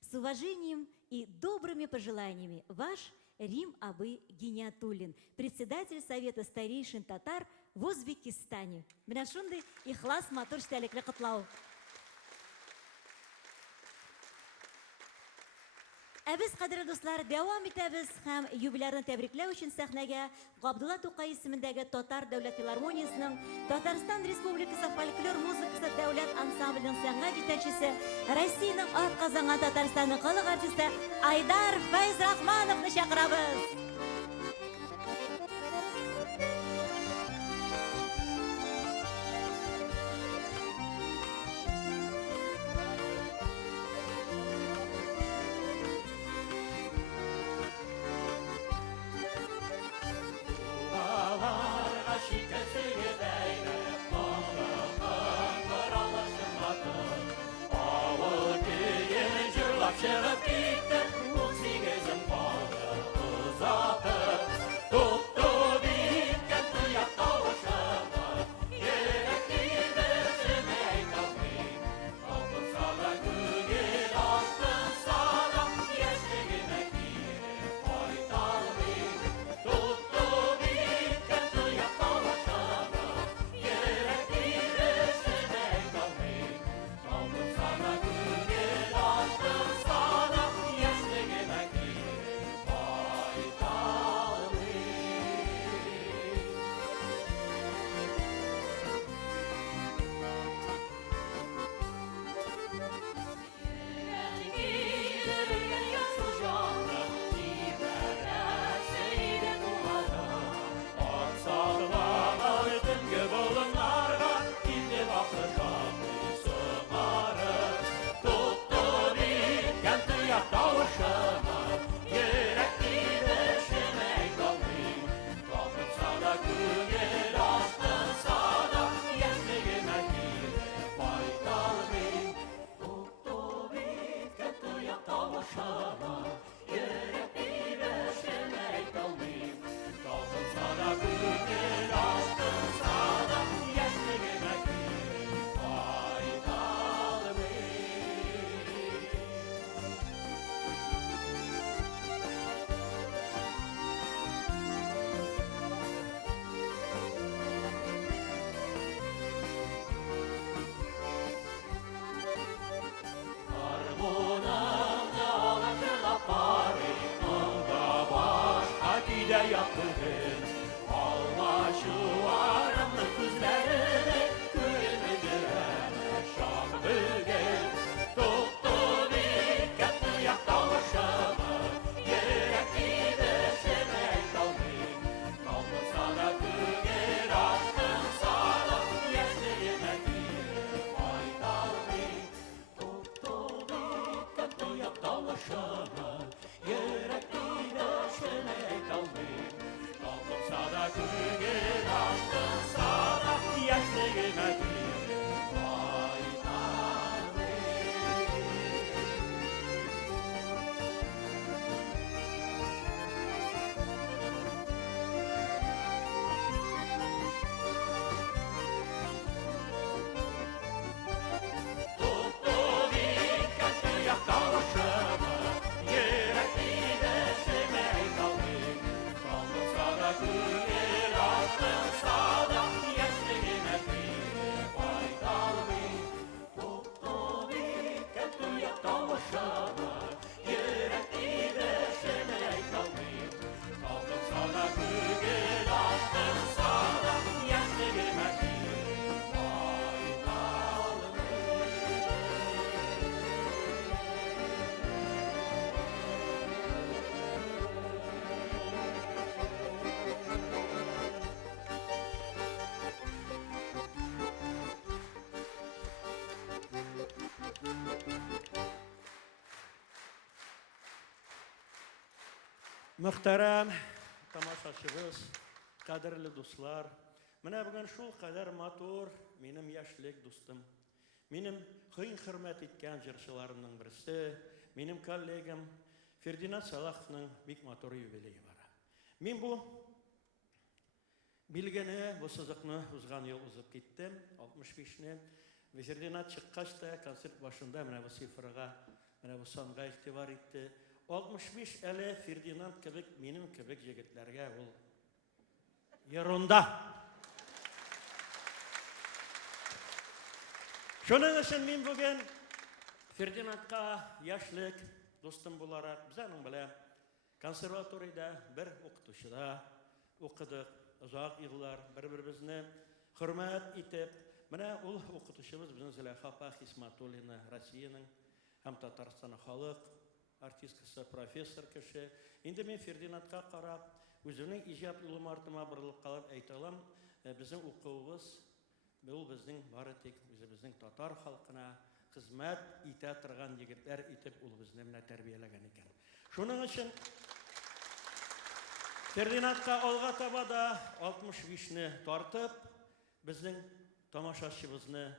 С уважением и добрыми пожеланиями, ваш Рим-Абы Гиниатуллин, председатель Совета старейшин татар в Узбекистане. Менә шундый ихлас матур эчтәлекле котлау. Без, кадерле дуслар, дәвам итәбез һәм юбилейны тәбрикләү өчен сәхнәгә Габдулла Тукай исемендәге Татар дәүләт филармониясының Татарстан Республикасы фольклор музыкасы дәүләт ансамблінің сәнгать җитәкчесе, Россиянең атказанган Татарстанның халык артисты Айдар Фәйзрахмановны чакырабыз. Çıkıp gitti, bu sigizin balı uzak. Muhterem tamaşaçımız, kaderli dostlar, mene bugün şul kadar motor, benim yaşlık dostum, benim kıyın hürmet etken jırçılarımның birisi, benim kollegam Ferdinand Salah'ның bik motoru юбилейі var. Men bu bilgene, bu sızıqны uzgan yıl uzıp gittim, 65'ne, ve Ferdinand çıkkaç da konsert başında mene bu sifırga, mene bu songa itibar etti. 65 әлі Фердинанд кебек, менің кебек жігітлерге ол ерунда. Шоның үшін мен бүгін Фердинандқа яшлык достым боларак, біздің біле консерваторияда бір оқытушыда оқыдық, ұзақ yıllar бір-бірімізді hürmet етіп, міне ол оқытушымыз біздің Зüleyxa Хисматуллина, Россияның һәм Татарстанның халық артисткасы, профессор кеше. Енді мен Фердинандқа қарап, өзінің ижад ұлым артыма бұрылып қалып айталам, біздің оқуымыз, бұл біздің бары тек біздің татар халқына қызмет ете тұрған егіттер етіп, ол біздің міне тәрбиелеген екен. Шының үшін Фердинандқа алға табада 65-ні тартып, біздің тамашашыбызны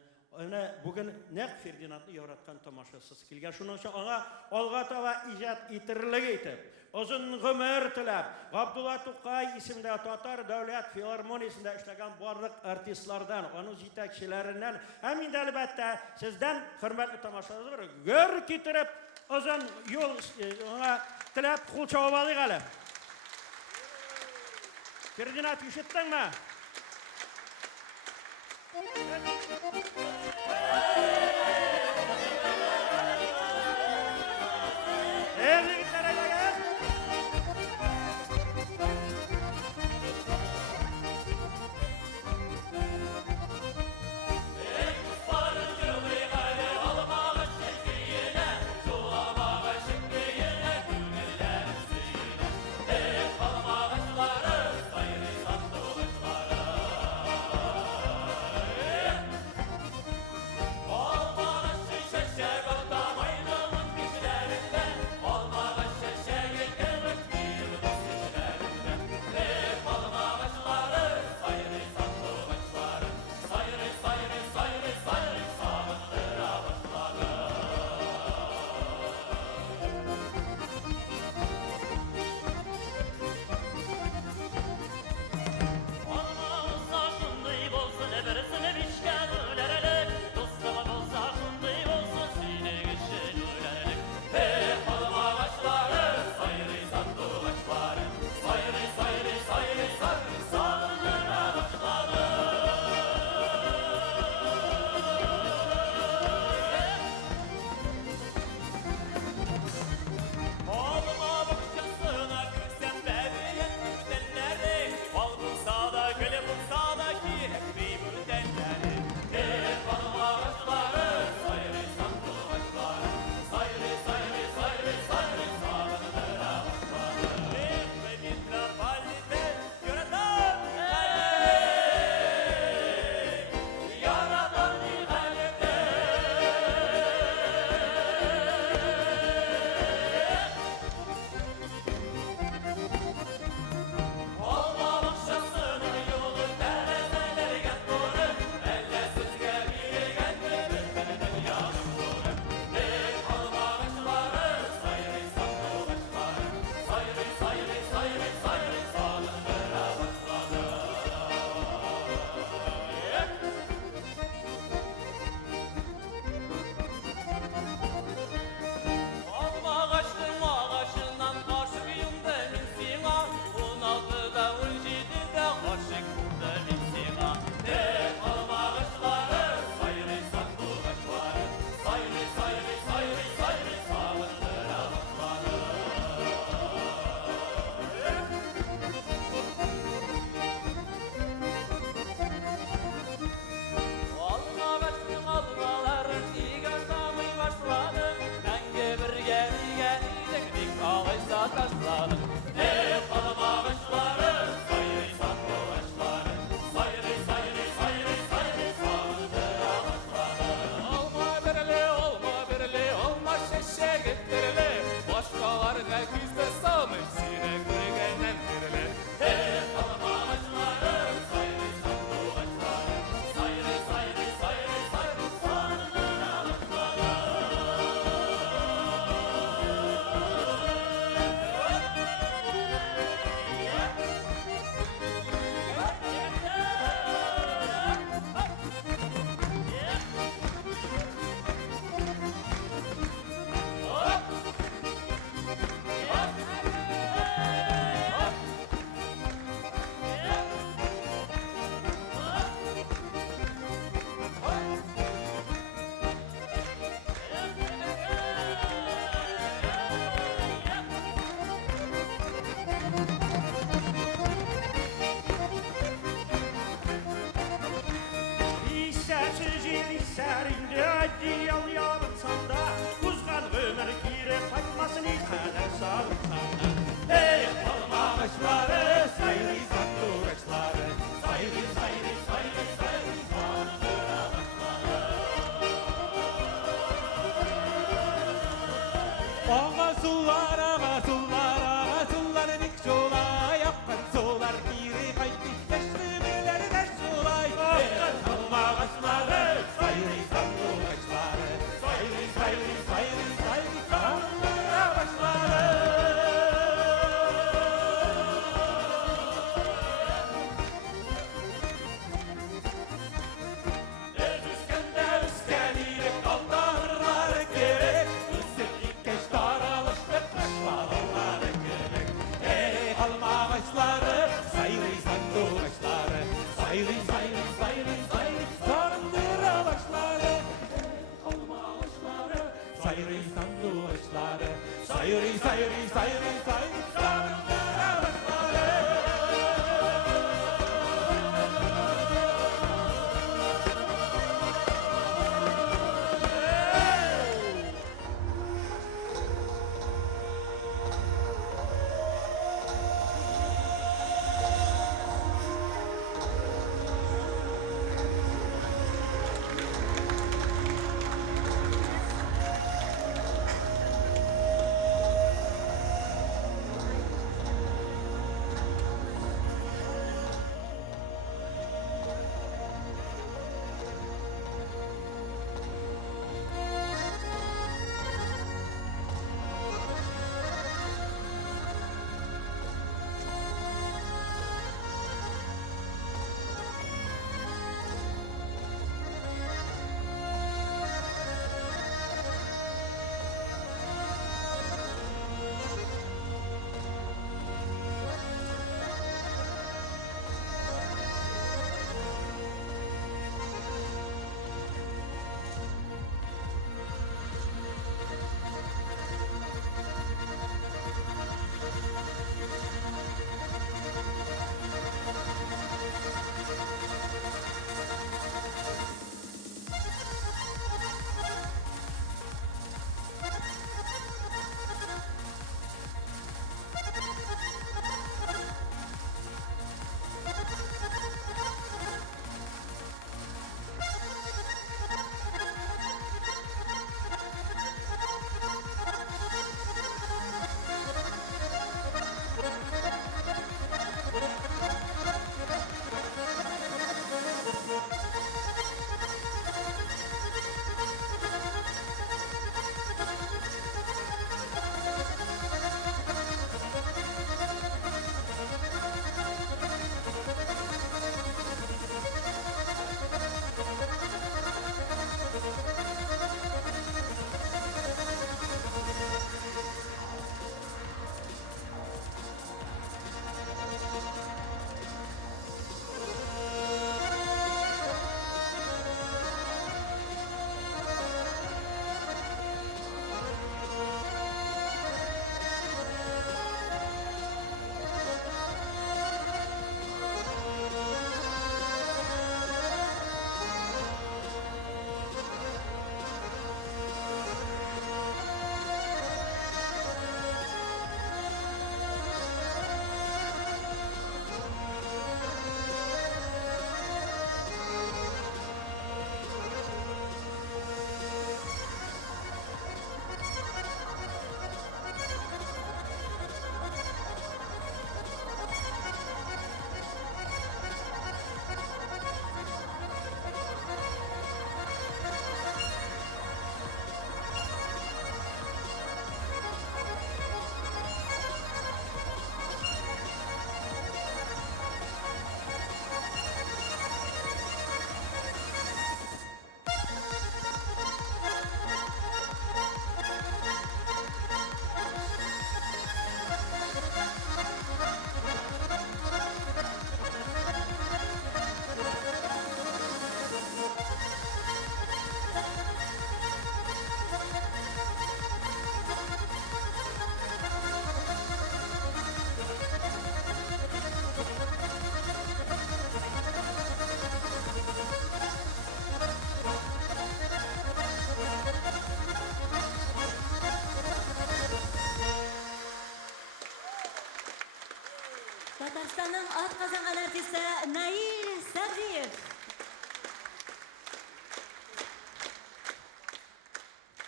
bugün nәк Ferdinand'ı yaratkan tamaşasız kilgen. Şunun için ona alğa tava icad itiriligi etip, uzun ömür tilep, Abdullah To'qay isimli Tatar Davlat Filarmoniyasında işlegen barlık artistlardan, onun yetakçilerinden, hem indi elbette sizden hürmetli tamaşasız bir gör getirip, uzun yol ona tilep kul çavalı galı. Ferdinand işittin mi? Oh!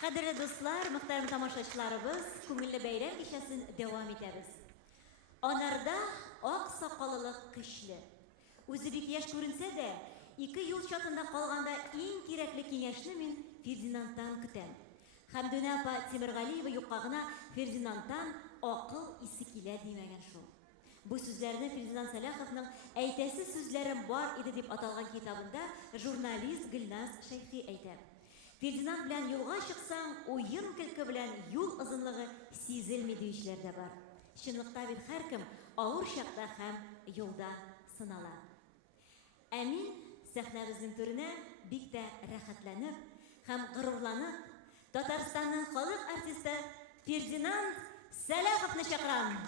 Кадерле дуслар, мөхтәрәм тамашачыларыбыз, күңелле бәйрәм кичәсен дәвам итәбез. Анарда ак сакаллылык көчле. Үзе бик яшь күренсә дә, 2 ел чатында калганда иң кирәкле киңәшне мин Фердинандтан көтәм. Хәмдүнә апа Тимергалиева юкка гына Фердинандтан акыл исе килә димәгән шул. Бу сүзләрне Фердинанд Сәләховның «Әйтәсе сүзләрем бар иде» дип аталган китабында журналист Гөлназ Шәйхи әйтә. Фердинанд белән юлга чыксаң, уен көлке белән юл озынлыгы сизелми диючеләр дә бар. Чынлыкта бит һәркем авыр чакта һәм юлда сынала. Ә мин сәхнәбезнең түренә бик тә рәхәтләнеп һәм горурланып Татарстанның халык артисты Фердинанд Сәләховны чакырам.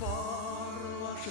Parlaşır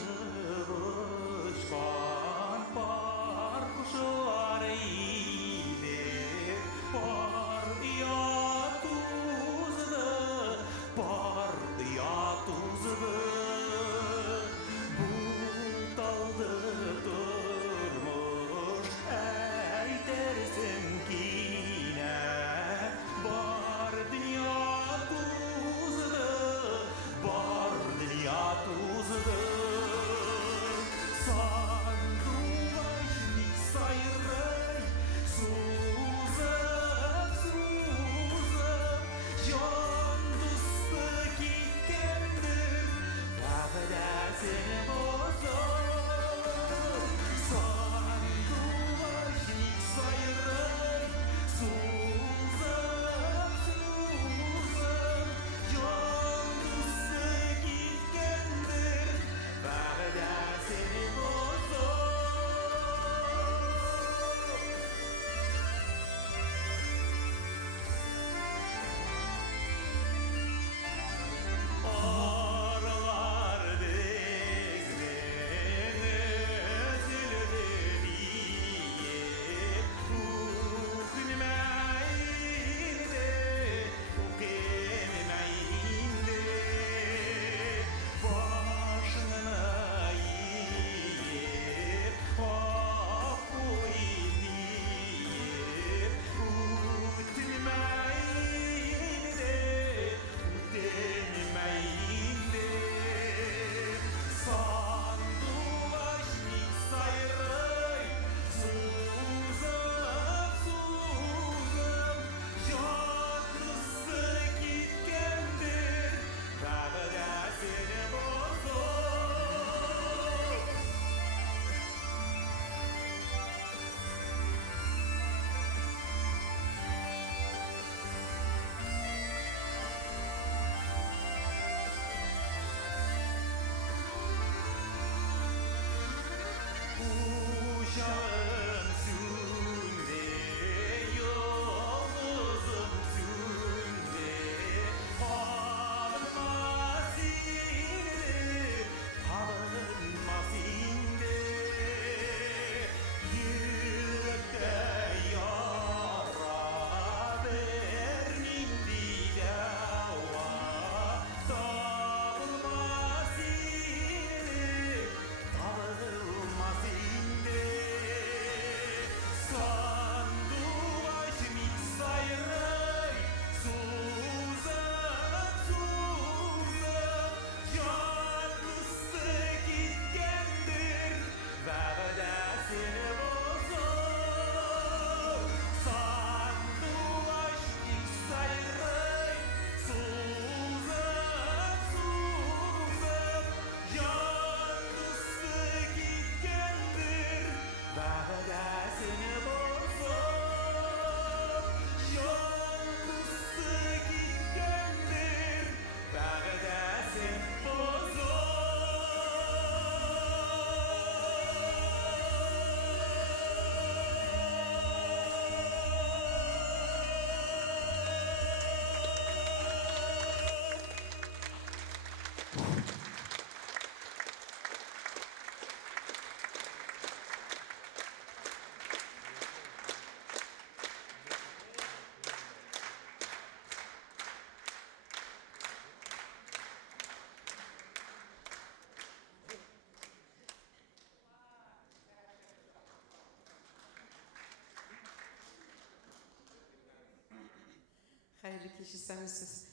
Hayırlı kişi sensiz.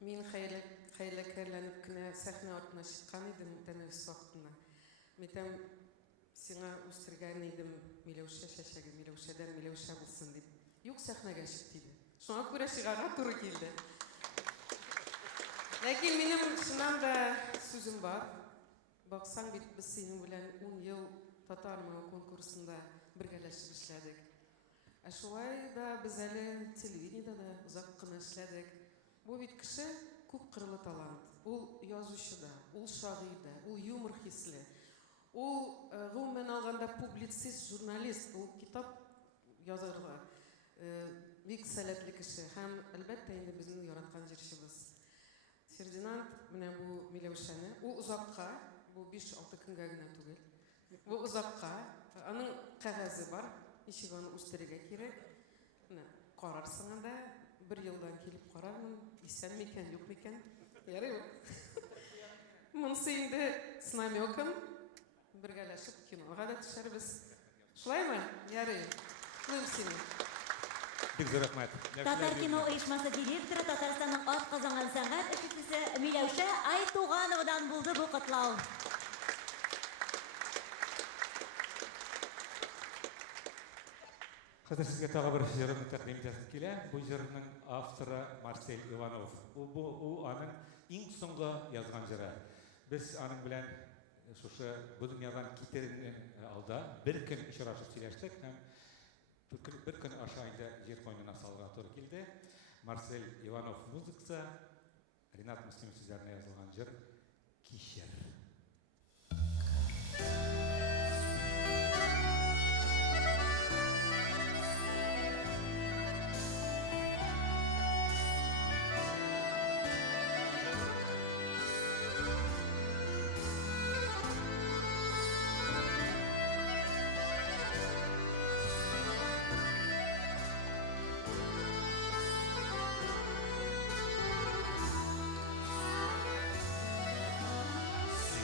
Min hayırlı kerlenip kine sahne ortuna çıkan idim teneffüs vaktında. Metem sana usturgan idim Milevşe şaşaga, Milevşe'den Milevşe bulsun deyip. Yok sahneye çıktıydı. Şuna göre çıkarga turu geldi. Lakin benim şundan da sözüm var. Baksan biz senin bilen 10 yıl Tatarma konkursunda birgeleşip işledik. Şuay da biz hele televizyonda da uzak kına işledik. Bu bir kişi çok kırılı talant. Ol yazışı da, ol şairi da, ol yumor hisli. Ol gümmen alganda publisist, jurnalist, ol kitap yazarlar. Bik salatlı kişi. Hem elbette yine bizim yaratkan jirişimiz. Ferdinand, mene bu Milevşe'ne, o uzakka, bu 5-6 kınga gına tugel. Bu uzakka, onun kağızı var, işi onu üstüne gerek. Kararsın da, bir yıldan gelip kararım, isen meken, yok meken, yarıyor. Monsu indi sınam yokum, birgeleşip kinoga da düşeriz. Şulay mı? Yarıyor. Şulay seni. Бик зур рәхмәт. Татар кино оешмасы директоры, Татарстанның атказанган сәнгать эшлеклесе Миләүшә Айтугановадан булды бу котлау. Хәзер сезгә тагы бер җырны тәкъдим итәсем килә. Бу җырның авторы Марсель Иванов. Ул аның иң соңгы язган җыры. Без аның белән шушы бу дөньядан китәргән алда бер көн очрашып сөйләштек һәм bir gün aşağıda yer koynuna salga doğru geldi. Marcel Ivanov muzikası, Renat Müslüm sözlerine yazılan jır Kişer. Sen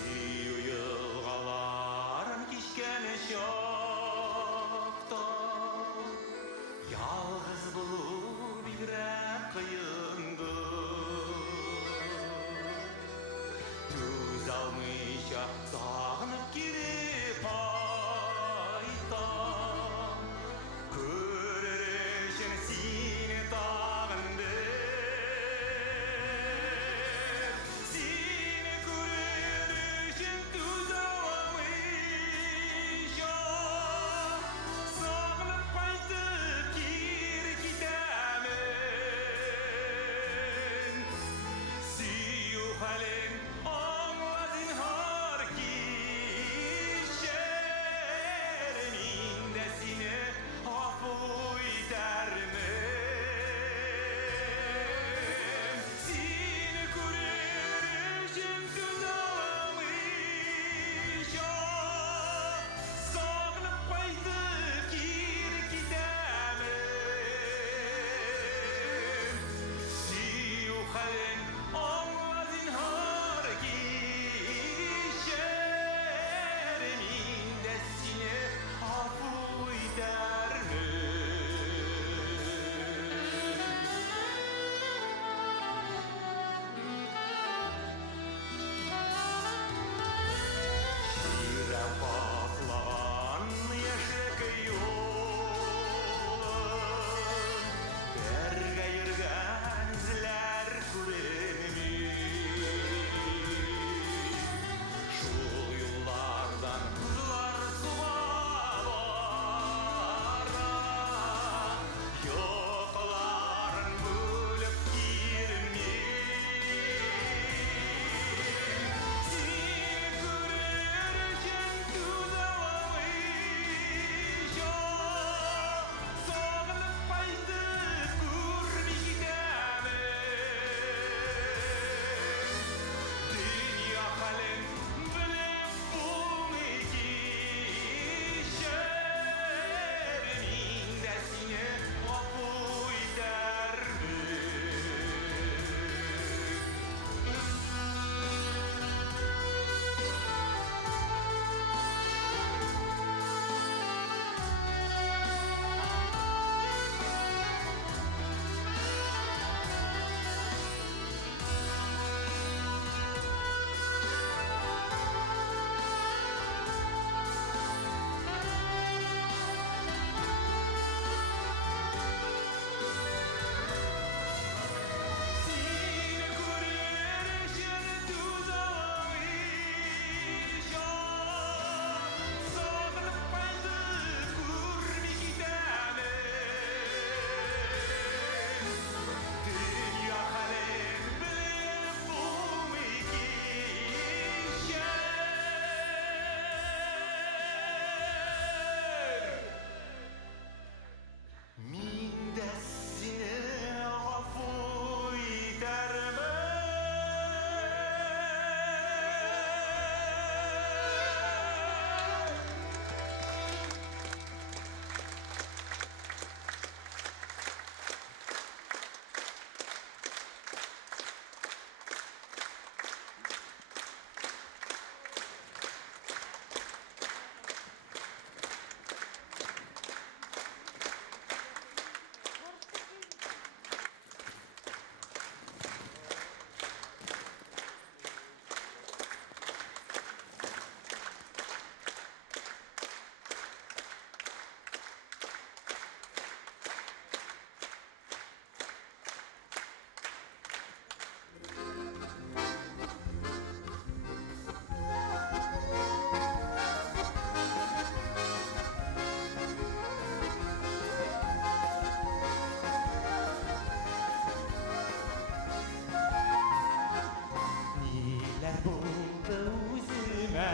kaldı üzüme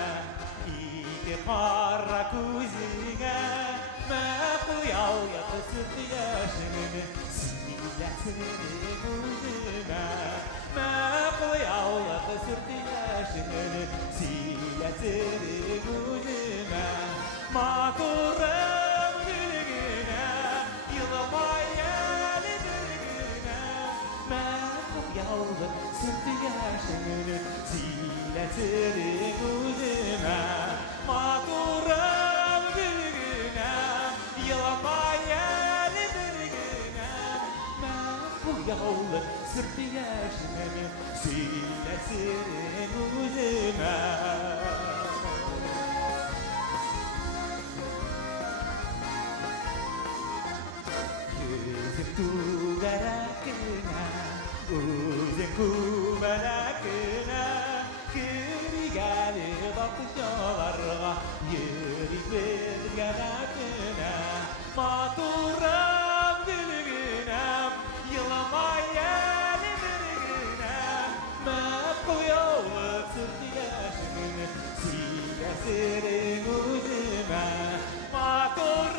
İki kara gözüne Mekuyal yatı sürdü yaşını Sileserim üzüme Mekuyal yatı sürdü yaşını Sileserim üzüme Mağdurum gülgüne Yılmaya gülgüne Mekuyal sürdü yaşını Sileserim üzüme Mağdurum gülgüne Yılmaya gülgüne Mekuyal sürdü yaşını Sileserim üzüme Yüzüm tuğarakına, uzun kumarakına Kiri gelir bakışalarga, yürü verganakına Maturam gülgünəm, yılamayel virgünəm Mekuyallık sürtü yaşını, sileserim üzüme Maturam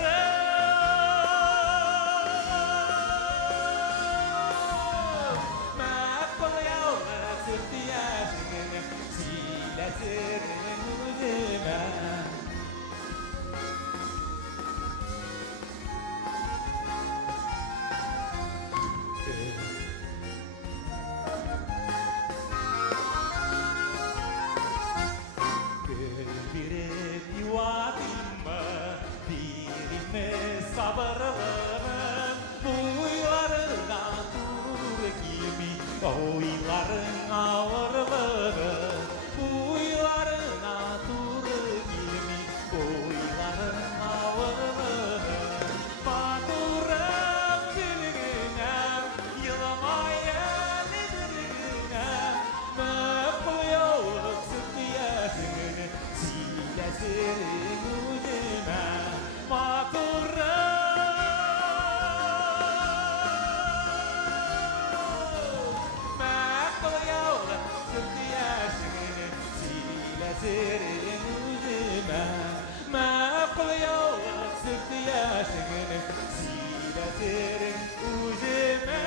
Oyların ağırlığı, uyların atırı gibi, oyların ağırlığı. Mağdurum gülgünem, yılmayan dirgünem, Mekuyallık sürdü yaşını, sileserim üzüme. Mağdurum Sileserim üzüme Mekuyallık sürdü yaşını Sileserim üzüme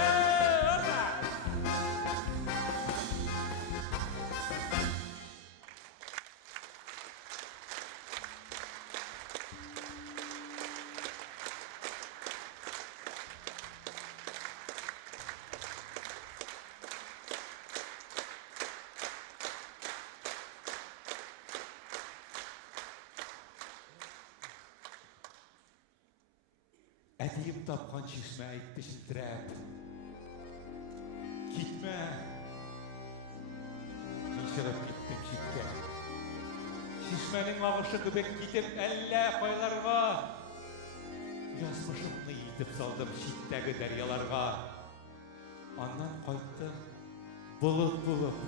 Әдейім тапқан шешме айтты шілтірәп Кетме Мен шығып кеттім шетке Шешменің ағышы көбек кетіп әлі қойларға Жазмышымны етіп салдым шеттегі дәряларға Аннан қайтты бұлыт болып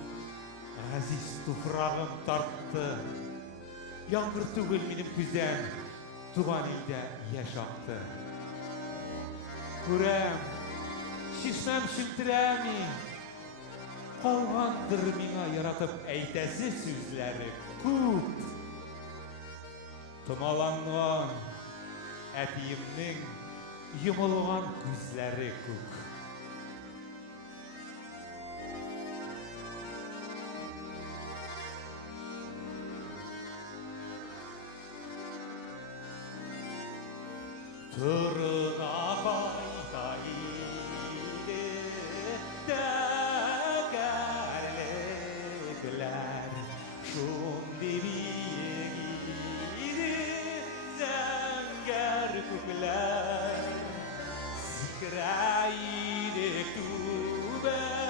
Ғазиз туфрағым тартты Яңғыр түгіл менің күзәм Туған елде яш ақты Күрәм, шешмәм шілтірәми Қалғандыр миңа яратып әйтәсі сүзләрі күп Тымаланған әтиемнің йымылған күзләрі күк Тұрына қайтайды дәкәрлікләр Шунды биегиді зәңгәр күкләр Сикрайды түбәсіне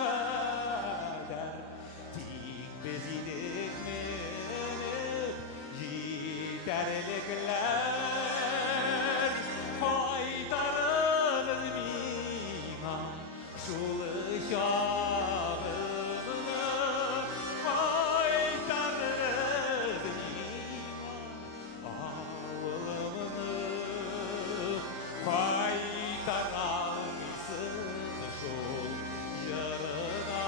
қадар Тик біз едік меніп жетерлікләр Қайтарыңыз миңа шул шағымны Қайтарыңыз миңа ауылымны Қайтарамысың шул жырына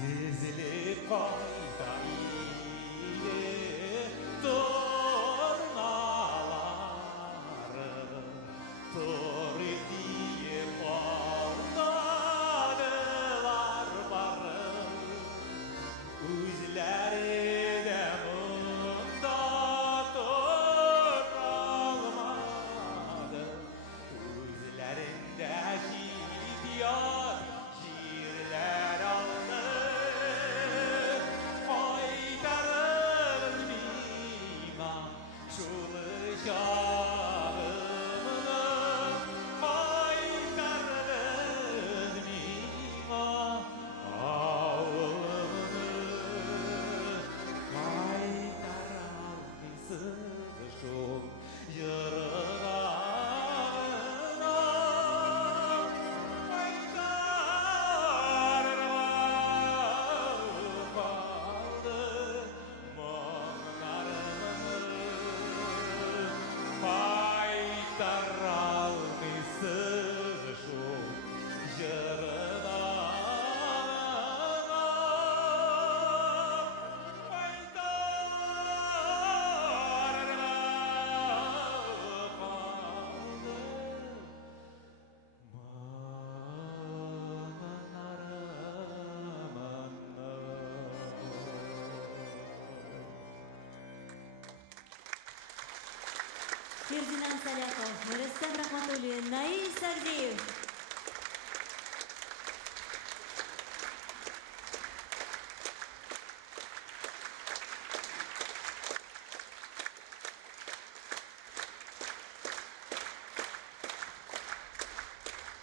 Dizilip koyda iye tornaları Tor diye bağladılar barı Üzleri de bunda toralmadı Üzlerinde şidiyar şiirler aldı Фердинанд Саляков, Рустам Рахматуллин, Наиль Сагдеев.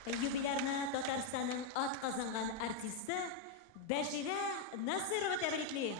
Юбилярны Татарстанның атказанган артисты Бәширә Насырова тәбрикли.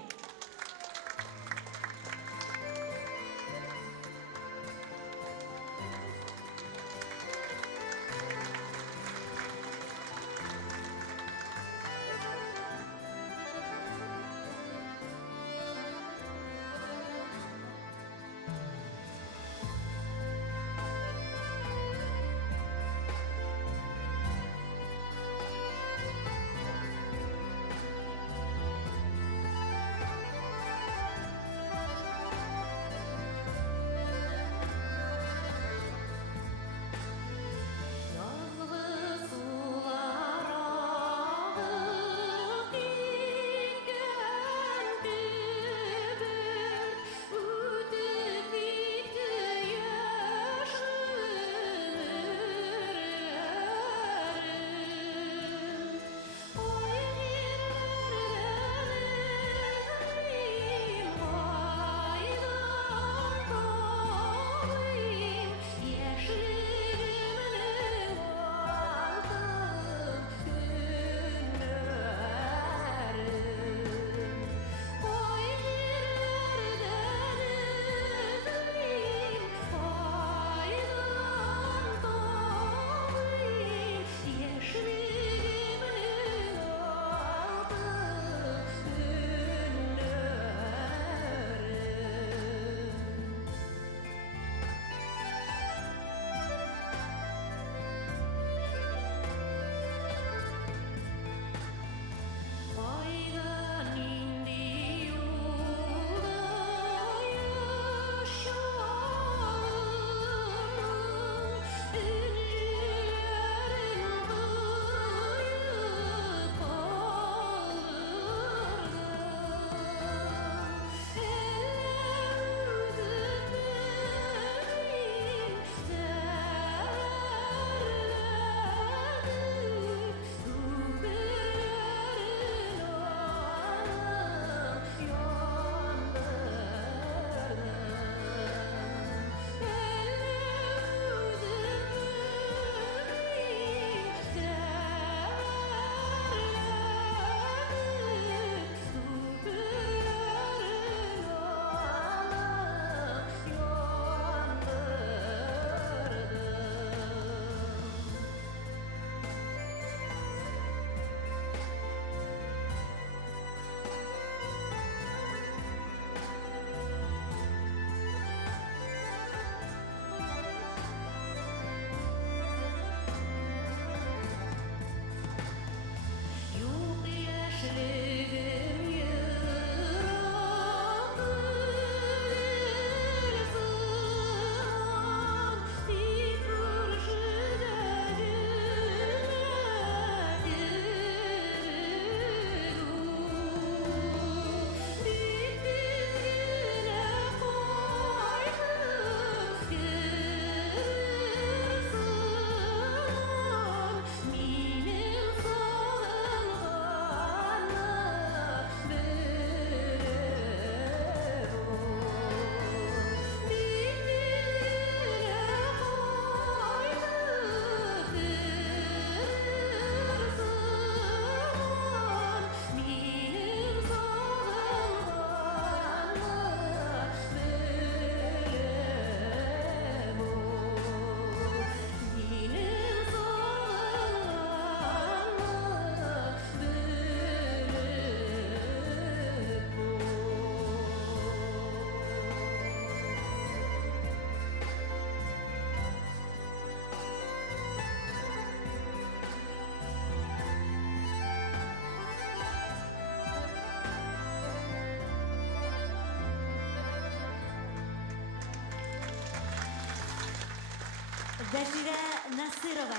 Бәширә Насырова.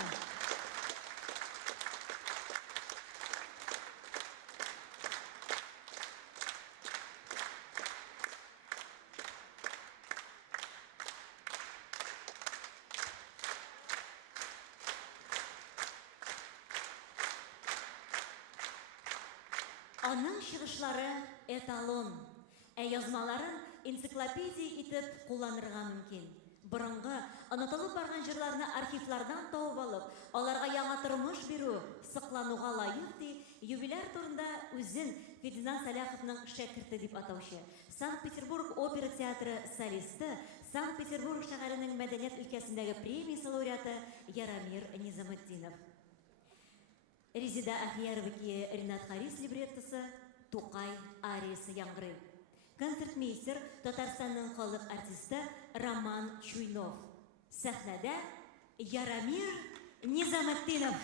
Аның чыгышлары эталон, язмаларын энциклопедия итеп кулланырга мөмкин. Борынгы, онытылып барган җырларны архивлардан табып алып, аларга яңа тормыш бирү, саклануга лаек ди, юбиляр турында үзен Фединан Саляховның шәкерте дип атаучы, Санкт-Петербург опера театры солисты, Санкт-Петербург шәһәренең мәдәният өлкәсендәге премия лауреаты Яромир Низаметдинов. Резида Ахьяровки Ринат Харис либреттосы, Тукай ариясы яңгырый. Концертмейстер Татарстанның халык артисты Роман Чуйнов. Сәхнәдә Яромир Низаметдинов.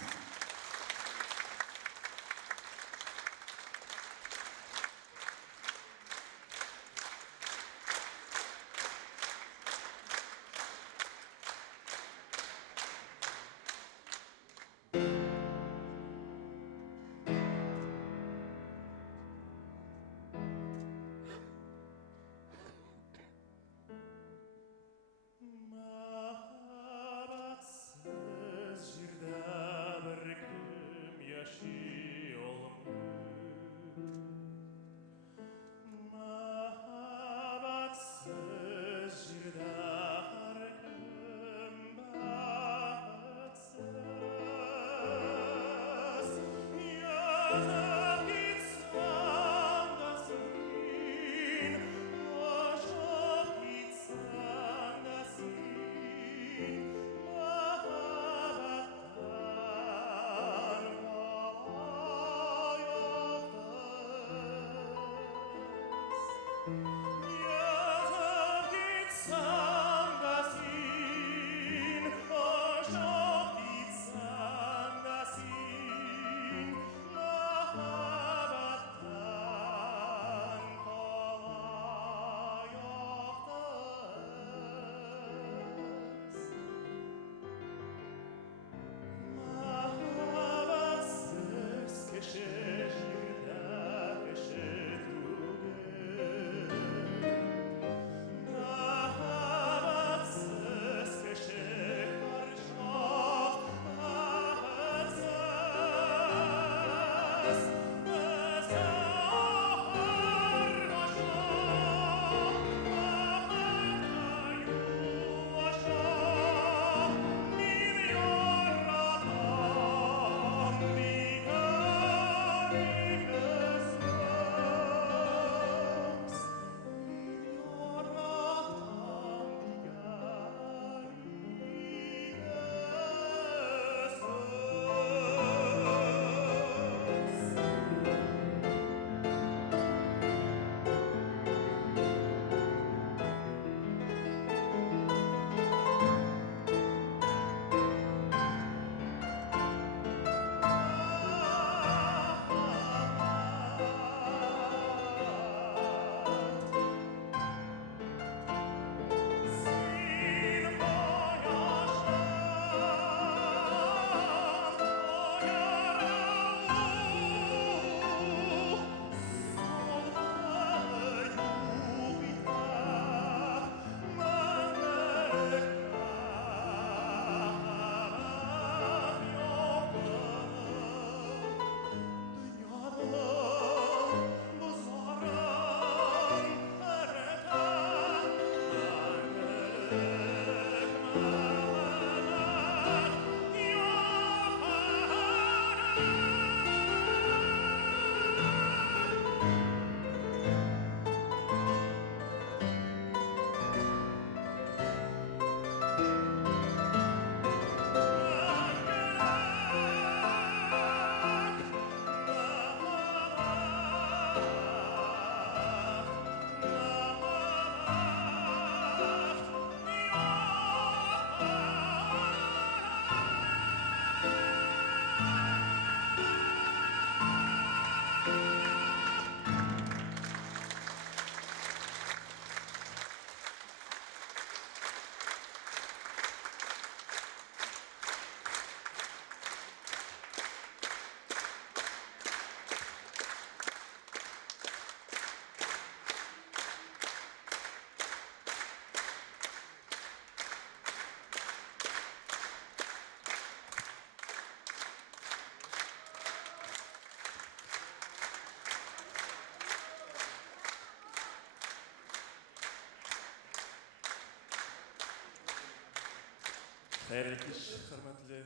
Хәерле кич, хөрмәтле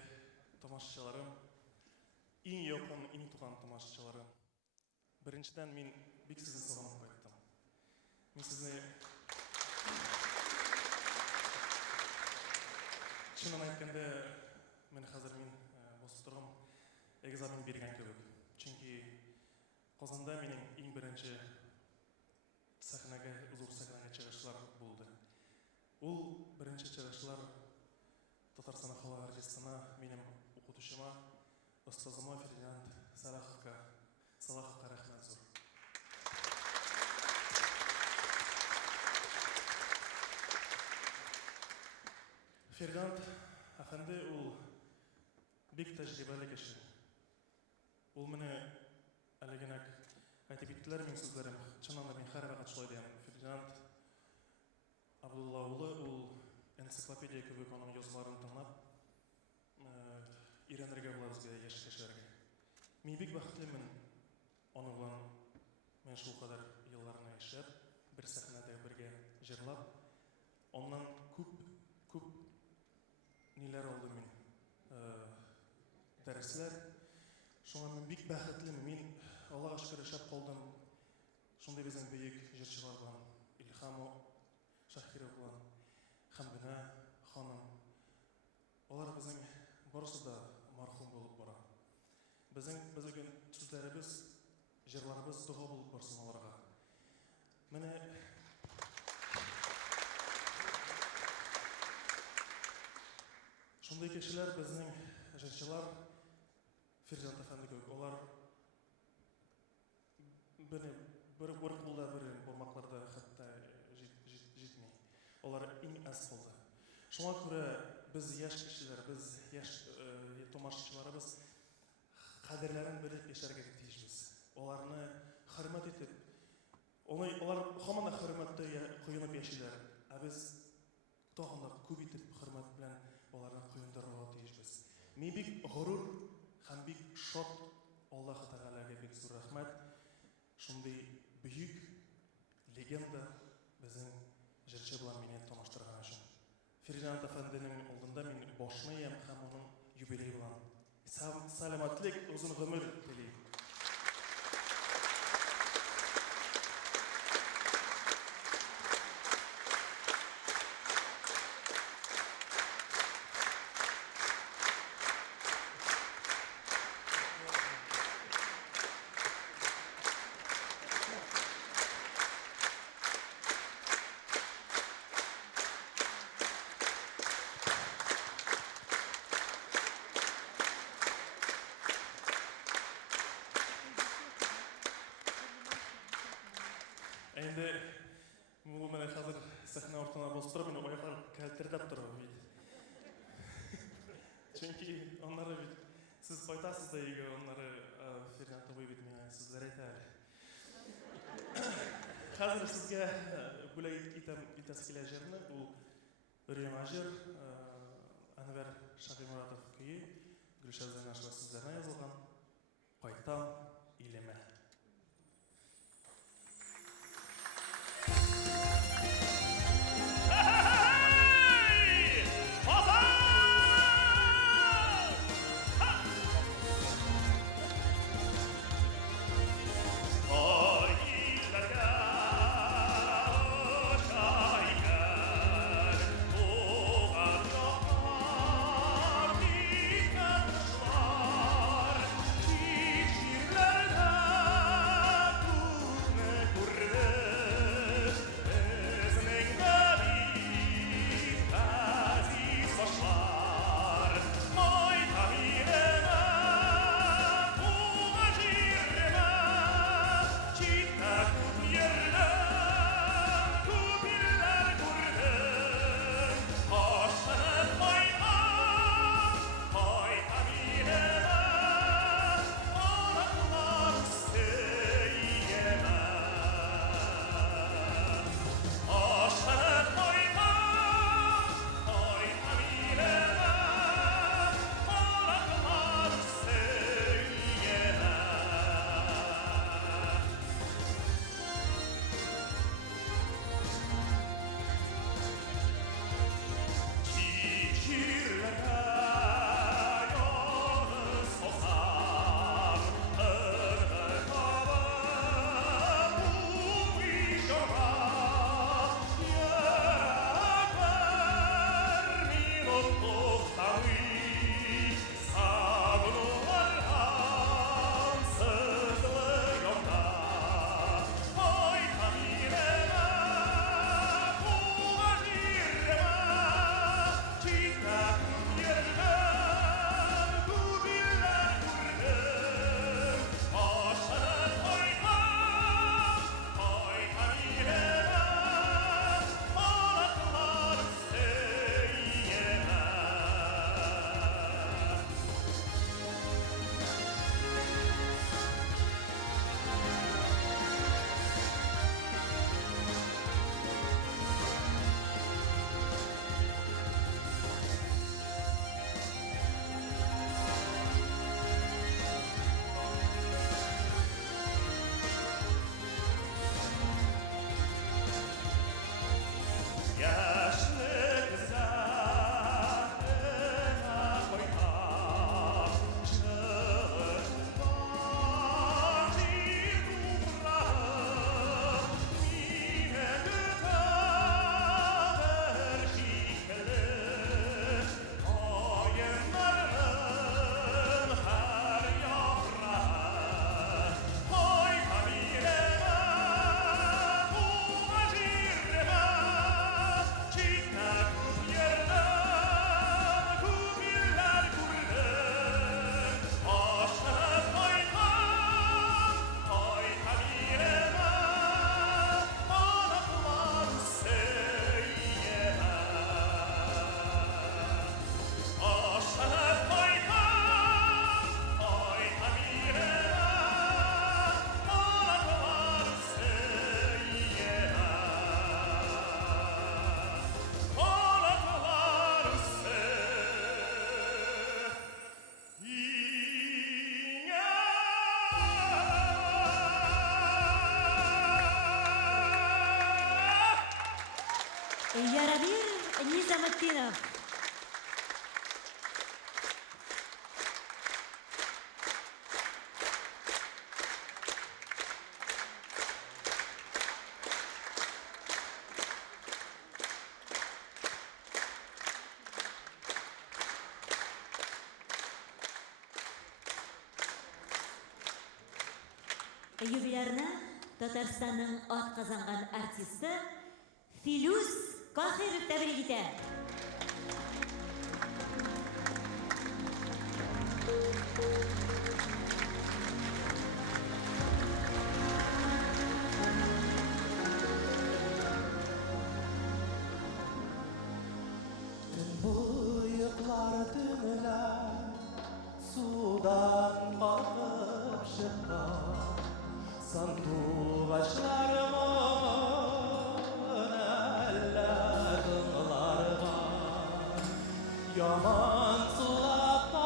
тамашачыларым, иң якын, иң туган тамашачыларым. Беренчедән мин бик сезне сагынып кайттым. Мин сезне чынын әйткәндә, мен хәзер басып торган экзамен биргән кебек. Чөнки Казанда минем иң беренче сәхнәгә, зур сәхнәгә чыгышлар булды. Ул беренче чыгышлар Татарстан халык артистына, минем укытучыма, остазыма Фердинанд Салаховка рәхмәт зур. Фердинанд әфәнде ул бик тәҗрибәле кеше. Ул менә әлегенәк әйтеп иттеләр минем сүзләрем. Чыннан да мин һәрвакыт шулай дигән. Фердинанд Абдулла улы ул энциклопедия кебек аның язуларын тыңлап, өйрәнергә була безгә яшь кешеләргә. Мин бик бәхетлемен аның белән мен шул кадәр елларны яшәп, бер сәхнәдә бергә җырлап, аннан күп ниләр алдым мин. Дәресләр. Шуңа мин бик бәхетлемен. Мин Аллага шөкер яшәп калдым. Шундый безнең бөек җырчылар белән, Илһам Шаһиров белән, Хәмдинә ханым. Алар безнең барысы да мархум булып бара. Безнең сүзләребез, җырларыбыз дуга булып барсын аларга. Менә шундый кешеләр безнең җырчылар Фердинанд әфәнде кебек. Алар бер кулда, бер бармакларда хәтта җитми. Алар иң аз калды. Шуңа күрә без яшь кешеләр, без яшь тамашачыларыбыз кадерләрен белеп яшәргә тиешбез. Аларны хөрмәт итеп, алар һаман да хөрмәттә коенып яшиләр. Ә без тагын да күп итеп хөрмәт белән аларны коендырырга тиешбез. Мин бик горур һәм бик шат, Аллаһ Тәгаләгә бик зур рәхмәт. Шундый бөек легенда безнең җырчы белән мине таныштырган өчен. Фердинанд әфәнденең алдында мин башны ям һәм аның юбилей белән сәламәтлек, узын гомер телим. Әйнде, бұл мене қазір сәхнә ортына бастырып, мені аяқлар кәлтердеп тұрып бит. Чөнки онлары бит, сіз қайтасыз да еге, онлары Фердинанд абай бит мені сізлер әйтә әлі. Қазір сізге бүләй итәс келә жерні, бұл Үрема жер, Әнвәр Шағимұратов күйі, Гүлшат Зайнашева сіздеріне yazылған «Қайтам илеме». Şiirler Yaramir Nizametdinov. Юбилярны Татарстанның атказанган артисты Филүс Кахиров тәбрик итә. Bıyıklar tümüler sudan kalkıp çıkar sanduğaçlarımın ellerler var yaman sulaktan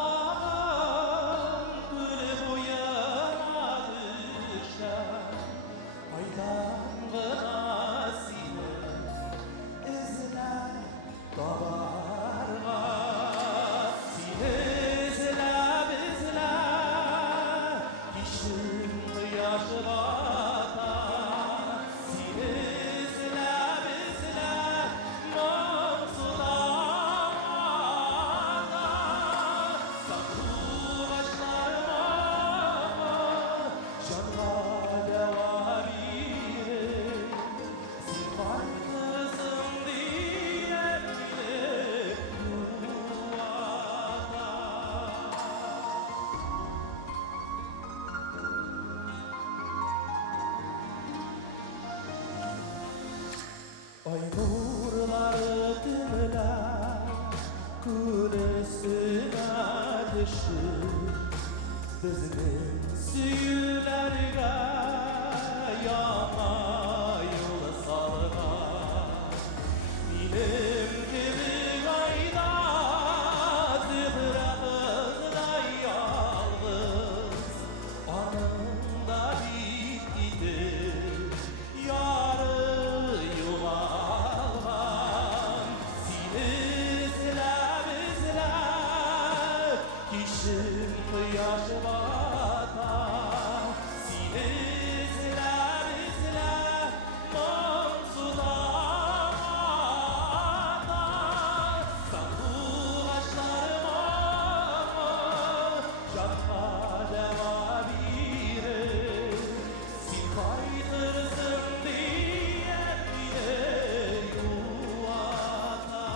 gül boyuna düşer aydan gınasını izler kabarga seni izler izler işin yaşı bata seni izler izler mamsularda saklı başlarıma canla devam edin sen varsın diye bile yuvada ay nurları tümüler kul üstüne düşür bizim süyülerge yana yol salgar benim gibi gayda zıbra kızday yalnız anında bitti yarı yuvalgan seni izler izler kişinin yaşı bata seni izler izler mamsularda sanduğaçlarıma canla devam edin sen kaydırsın diye bile yuvada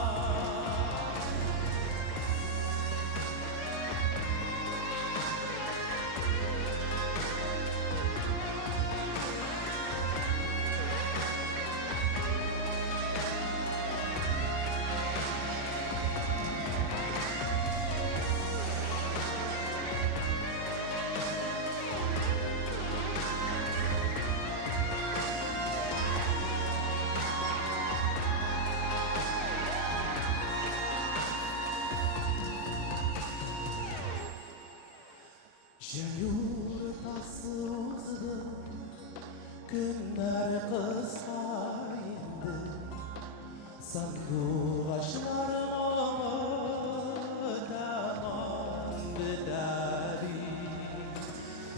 Yurtası uzun günler kısaydı sanduğaçlarımı daman bedeli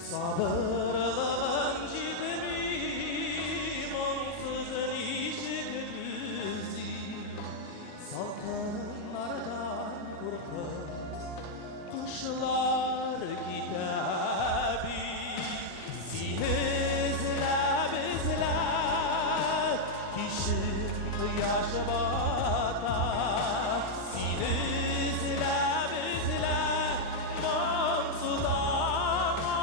sabırlığım cidrim onsuz işit düzi salkınlardan korkup kuşlar gidebi seni izler izler kişinin yaşı bata seni izler izler mamsularda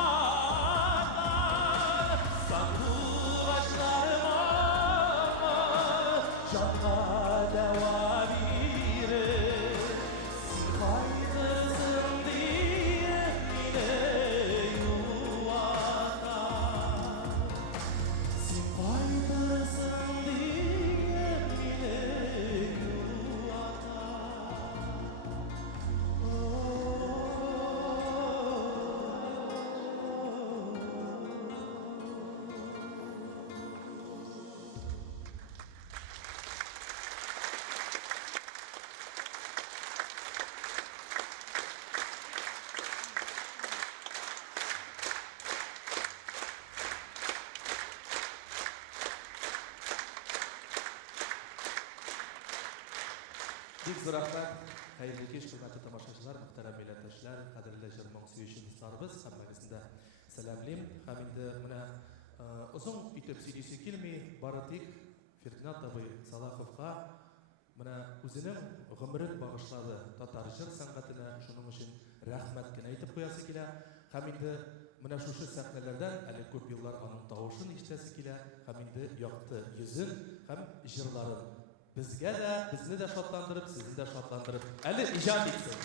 Бик зур рәхмәт. Хәерле кич, хөрмәтле тамашачылар, мөхтәрәм милләттәшләр, кадерле җырның сөюче дусларыбыз, һәммәгезне дә сәламлыйм. Һәм инде менә озын итеп сөйлисе килми, бары тик Фердинанд абый Салаховка менә үзенең гомерен багышлады татар җыр сәнгатенә, шуның өчен рәхмәт кенә әйтеп куясы килә. Һәм инде менә шушы сәхнәләрдән әле күп еллар аның тавышын ишетәсе килә, һәм инде якты йөзен һәм җырларын безгә дә, безне дә шатландырып, сезне дә шатландырып, әле иҗат итсен.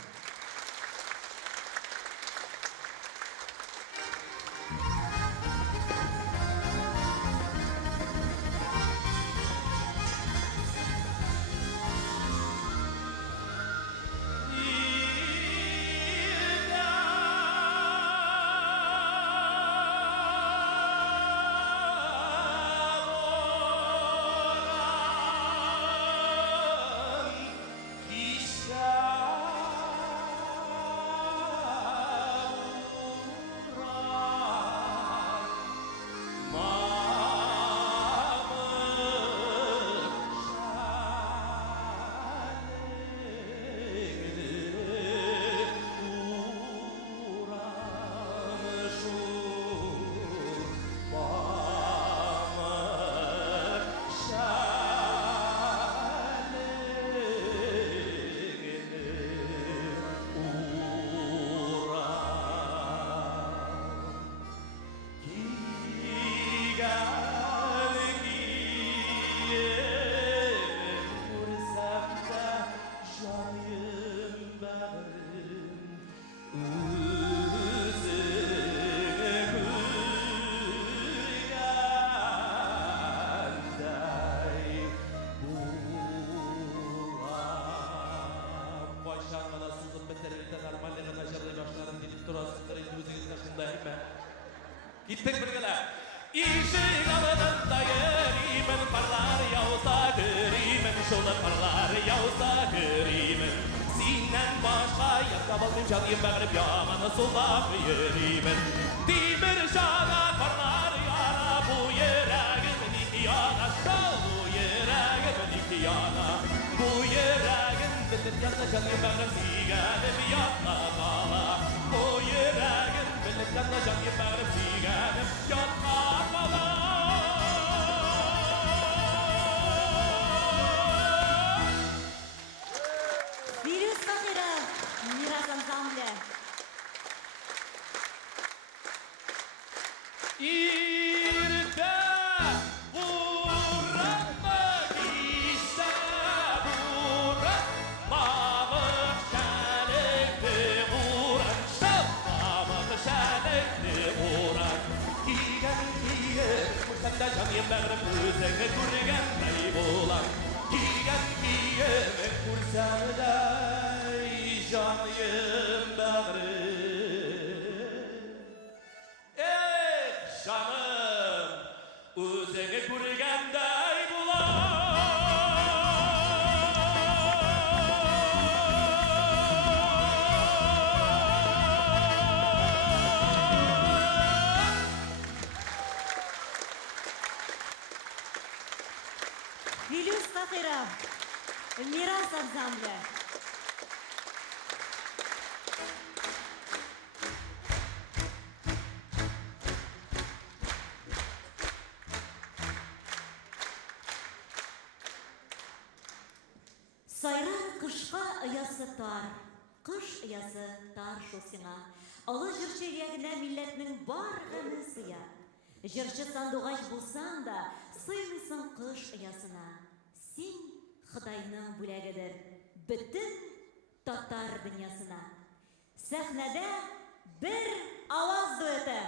Gittik birgələ. İşik alınında yerimin, parlar yağsa göreyim, şolda parlar yağsa göreyim. Sindən başqa yakta balmım canıyım, bəğrib yamanı solaq yeriyim. Demir şağa parlar yana, bu yüreğimin ihtiyana, bu yüreğimin ihtiyana. Bu yüreğin bilir yanına canıyım, bəğrib siğənim yatla qala. Bu yüreğin bilir yanına canıyım, bəğrib siğənim yatla qala. Virüs Bakırov, Miras Ansambli. İrdə vurmaq istə vuran, babıq şəlikli vuran, babıq şəlikli vuran. Giyən səndə canıyım bəğrim, özəngə görgəndəy bolan. Giyən səndəy canıyım bəğrim. Canım, özünü görgəndəy Virüs Bakırov, Miras Ansambli. Сайрар кышка ыясы тар, кыш ыясы тар шул сиңа. Олы җырчы ягына милләтнең бар гыны сыя. Җырчы сандугач булсаң да, сыймыйсың кыш ыясына. Син Хыдайның бүләгедер, бөтен татар дөньясына. Сәхнәдә бер аваз дуэты.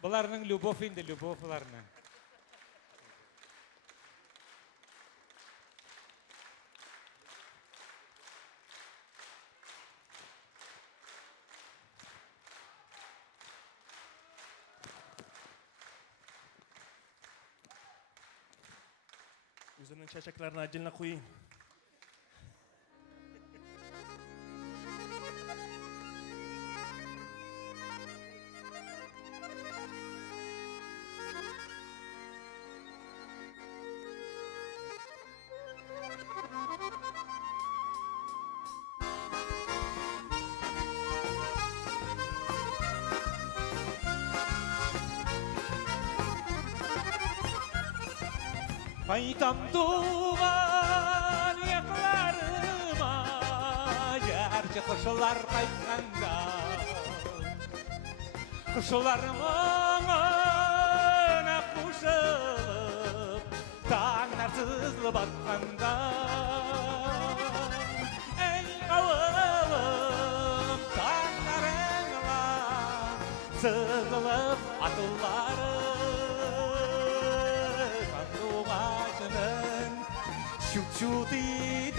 Bularning любовь инде, любовь буларның. Üzerinin çiçeklerini acilina koyayım. Kaytam tuğan yaklarıma gerçi kışlar kaytkanda kışlarımın önüne kuşulup tağnarsızlı batkanda ey ağılım tağnarınla sızılıp atılları Şu didip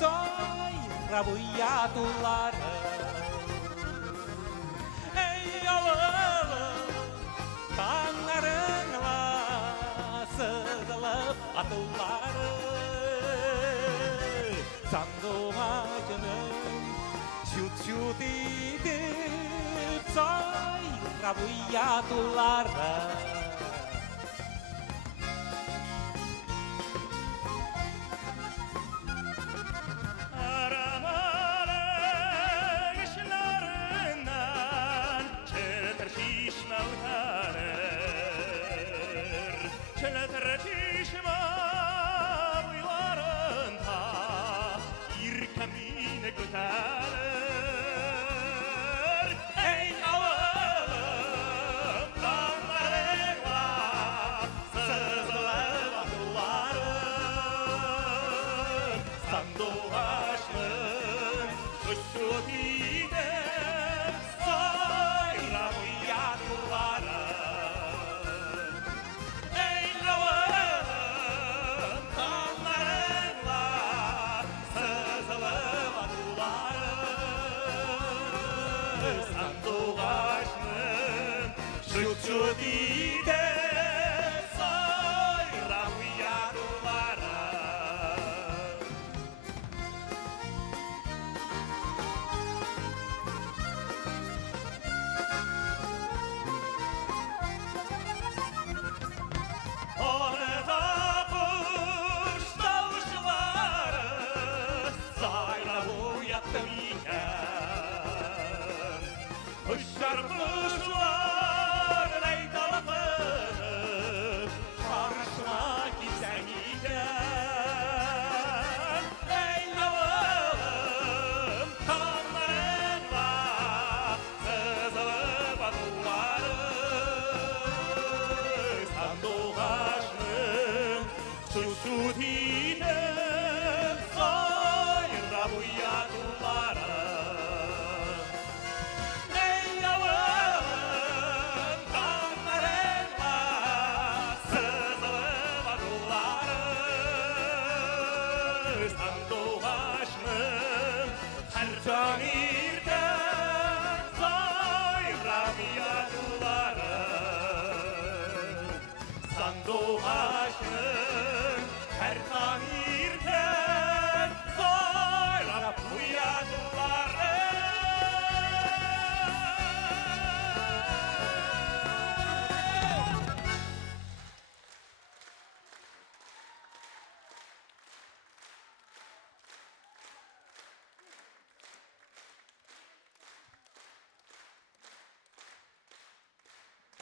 sayra buyatulları Ey ağılım tanlarınla sızılıp atılları Sanduğum ağacının şu didip sayra buyatulları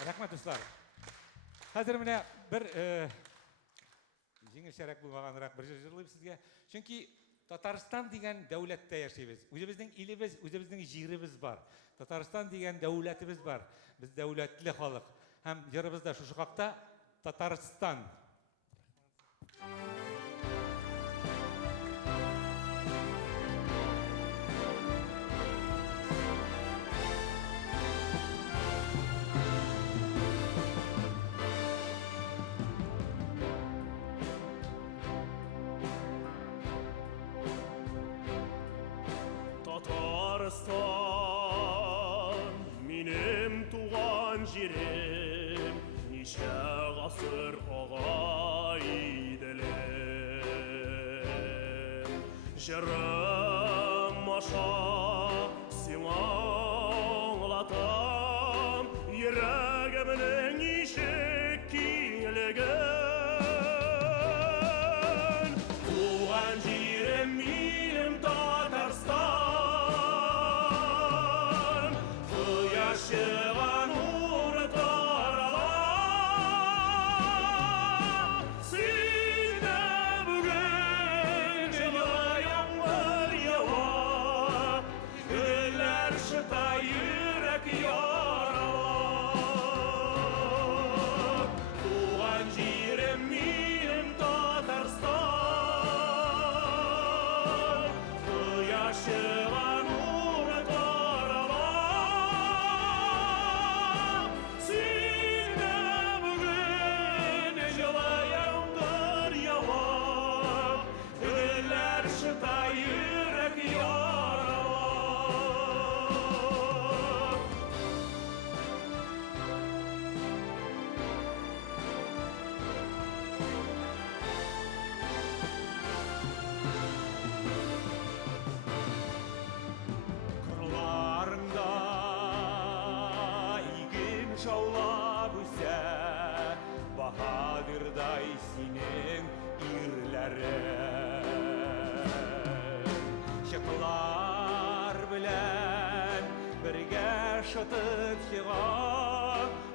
Рахмат достар. Қазір міне бір жеңіл шарак болмағанырақ бір жырлайым сізге. Чөнки Татарстан деген дәулетте яшайбыз. Өзіміздің илебіз, өзіміздің жиребіз бар. Татарстан деген дәулетіміз бар. Біз дәулетлі халық. Һәм жырыбызда шушы хакта Татарстан. жерім неше ғасыр оғайдылым жырым аша симаңлатам ерегімнің ишек киілігін туған жерім менің Татарстан құяшыған ұртарала сені бүгін жылайыңғыр яла гүллер шытай жүрек ярала туған жерім менің Татарстан құяшыған ұртарала сені бүгін жылайыңғыр яла гүллер шытай жүрек ярала Қырларыңда игім жаулап өсе баһадырдай сенің ирлерің шықлар білән бірге шытып шыға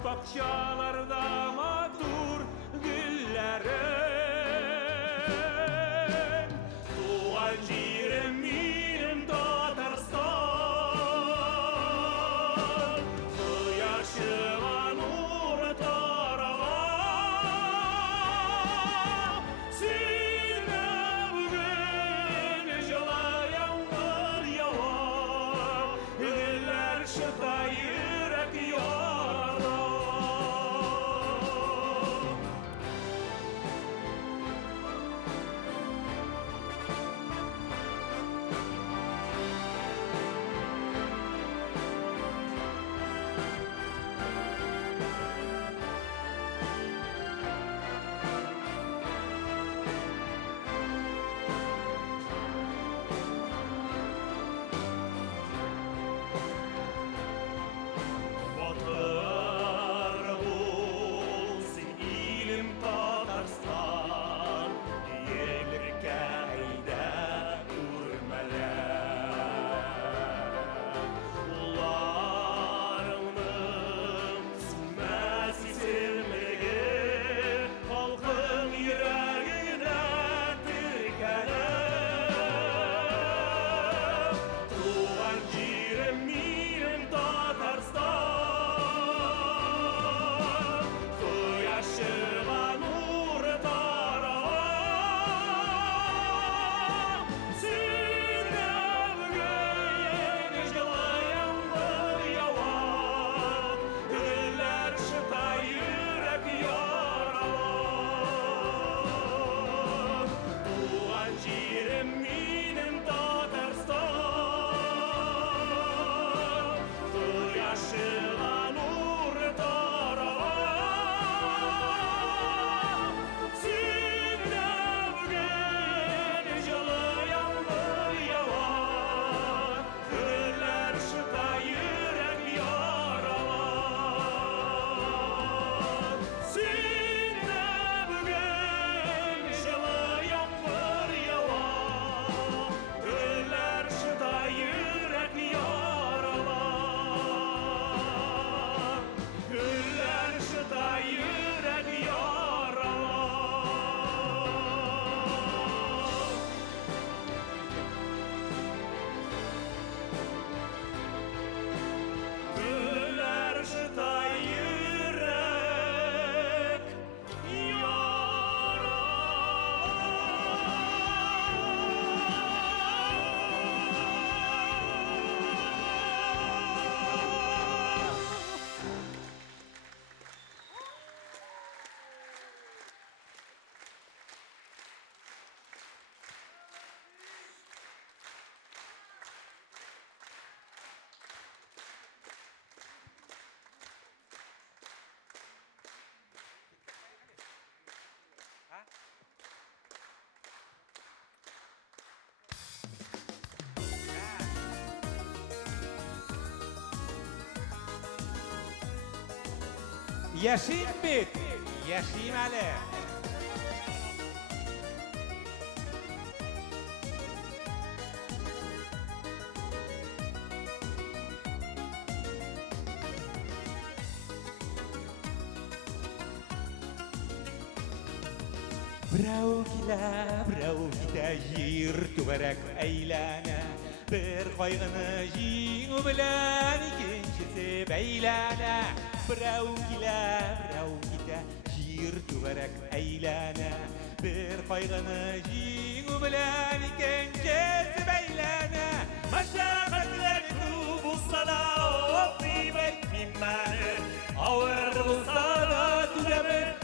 бақшаларда матур гүллерің туған жерім менің Татарстан құяшыған ұртарала сені бүгін жылайыңғыр яла гүллер шытай жүрек ярала Yaşayım bit. Yaşayım Ali. Brau gide yir tüverek eylene Bir kaygını jiğu bilen ikincisi beylene Brau gide yir tüverek eylene Bir kaygını jiğu bilen ikincisi beylene Meşakkatler bulsa da o kıymet bilmeni Ağır bulsa da tülemin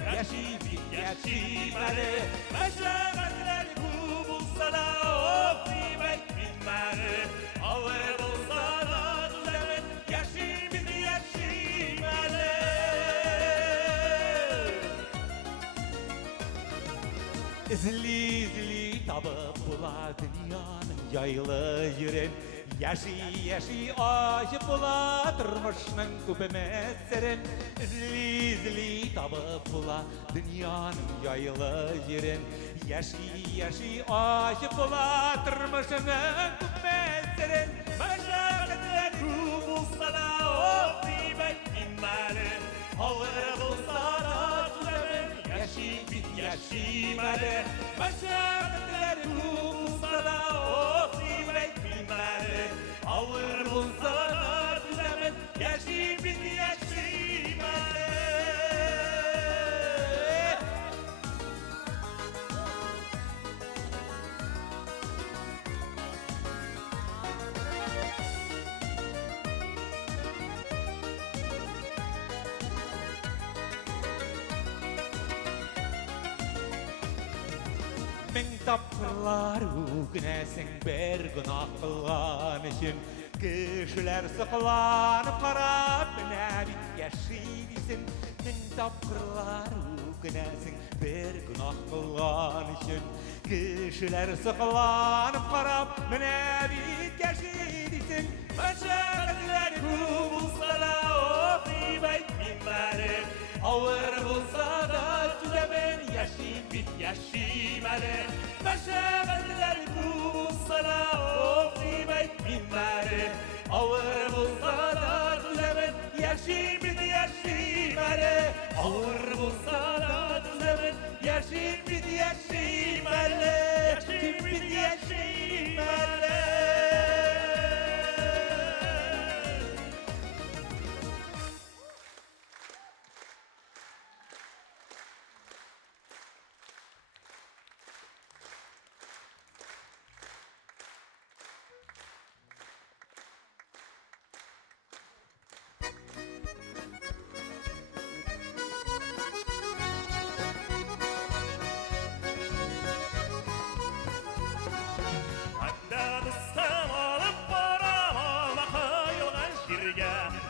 yaşaymalı Meşakkatler bulsa da o kıymet bilmeli Ağır bulsa da tülemin yaşaymalı İzli tabıp bula dünyanın yaylı yüren Yaşı aşıp bula durmuşның küpemezlerin İzli tabıp bula dünyanın yaylı yüren Yaşı aşıp bula durmuşның küpemezlerin Meşakkatler bulsa da o kıymet bilmeli Ağır bulsa da tülemin yaşaymalı Meşakkatler bulsa da o kıymet bilmeli Ağır bulsa da tülemin yaşaymalı Min tapkırlar günesin bir günah kılgan için Kişiler sıkılanıp karab nebit yaşaydıysın Min tapkırlar günesin bir günah kılgan için Kişiler sıkılanıp karab nebit yaşaydıysın Meşakkatler bulsa da o kıymet bilmeli Ağır bulsa da tülemin yaşaymalı Meşakkatler bulsa da o kıymet bilmeli Ağır bulsa da tülemin yaşaymalı Ağır bulsa da tülemin yaşaymalı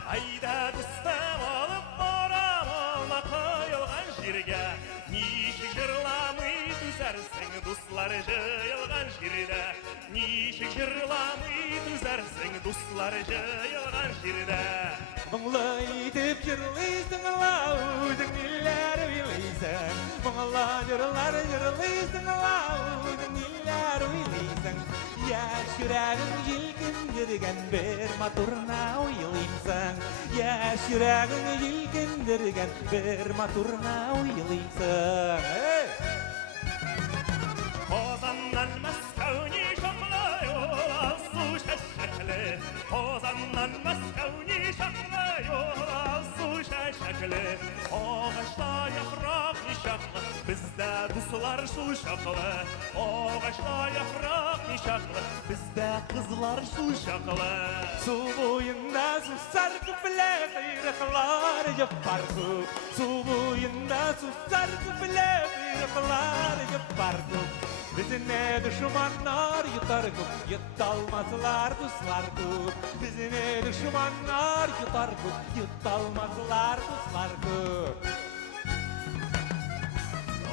Ayda dostum olup boram olma koyulgan jirge Nişik jırlamay düzersin dostlar jayılgan jirde Nişik jırlamay düzersin dostlar jayılgan jirde Мұңлы етіп жырлайсың лаудың нелер ойлайсың Мұңлы жырлайсың лаудың нелер ойлайсың Яш жүрегің желкіндірген бір матурна ойлайсың Яш жүрегің желкіндірген бір матурна ойлайсың Озаннан Мәскәуне шақлы yol алсу шәшәклі Озаннан Мәскәуне шақлы yol алсу шәшәклі Оғашта япрақ нишақлы Бізді дұсылар шу шақлы Оғашта япрақ нишақлы Бізді қызлар шу шақлы Су бойында сусар күпілі қайрықлар жаппар көп Су бойында сусар күпілі қайрықлар жаппар көп Bizine düşmanlar yutar көп, yutalmazlar dostlar көп. Bizine düşmanlar yutar көп, yutalmazlar dostlar көп.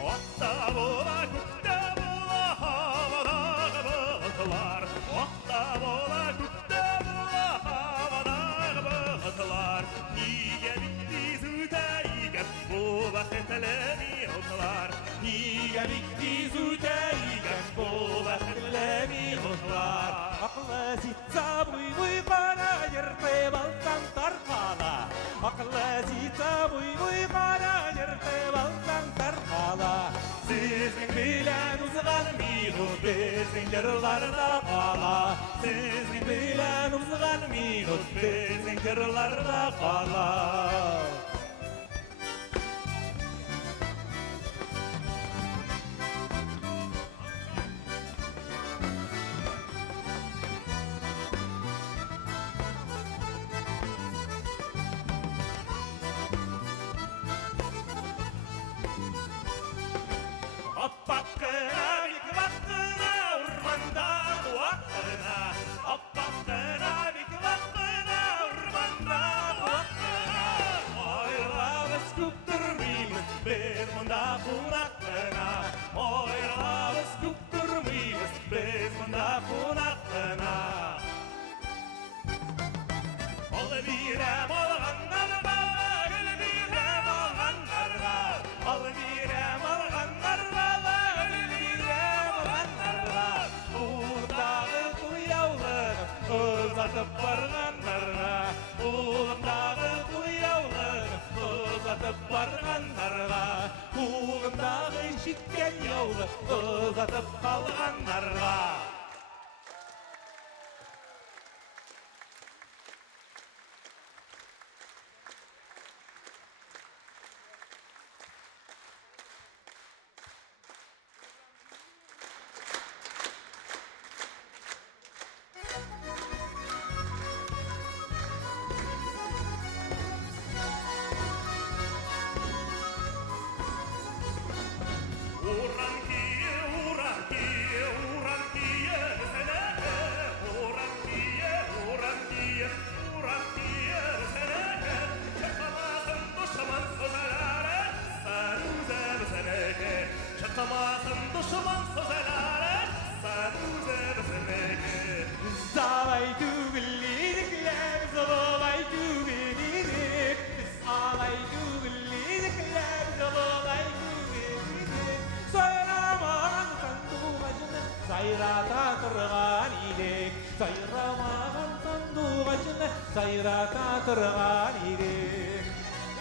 Oqta bola, күкте bola, havadağı bıqlar. Oqta bola, күкте bola, havadağı bıqlar. Niye bitti züte, бик үтәйгән була теләми узлар. Акылы зитса буй кара йыртып алсаң таркала. Акылы зитса буй кара йыртып алсаң таркала. Сезнең белән узган минут безнең җырларда кала. Сезнең белән узган минут безнең җырларда кала. Uzatып барганнарга, улымдагы куяулык, uzatып барганнарга, улымдагы ишиткән яулык, uzatып калганнарга. Sayrata turgan idik.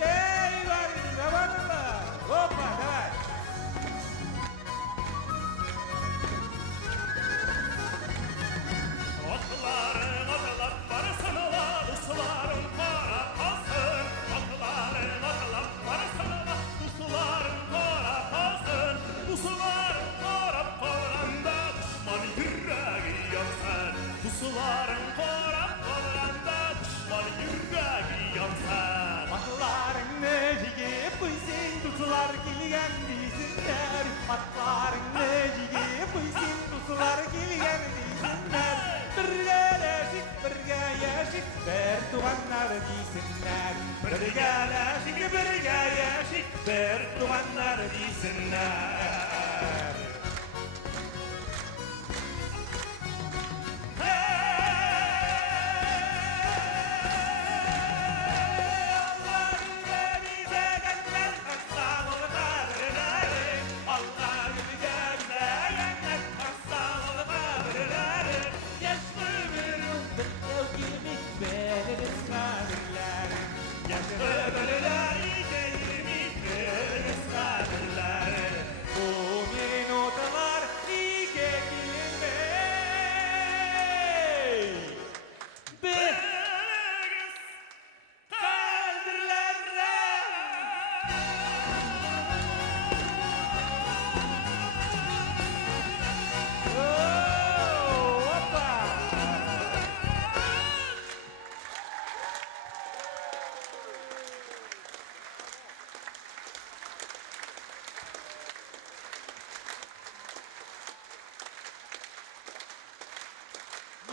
Ey varınca varınca. Hoppa давай. Otların atılap barısınla usuların para kalsın. Otların atılap barısınla usuların para kalsın. Usuların para kalanda düşman yüreği yansın. Usuların para kalanda düşman yüreği yansın. Atların neciğe pıysin tutular kilgen dizinler. Atların neciğe pıysin tutular kilgen dizinler. Birge yaşık ber tuğanlar dizinler. Birge yaşık ber tuğanlar dizinler.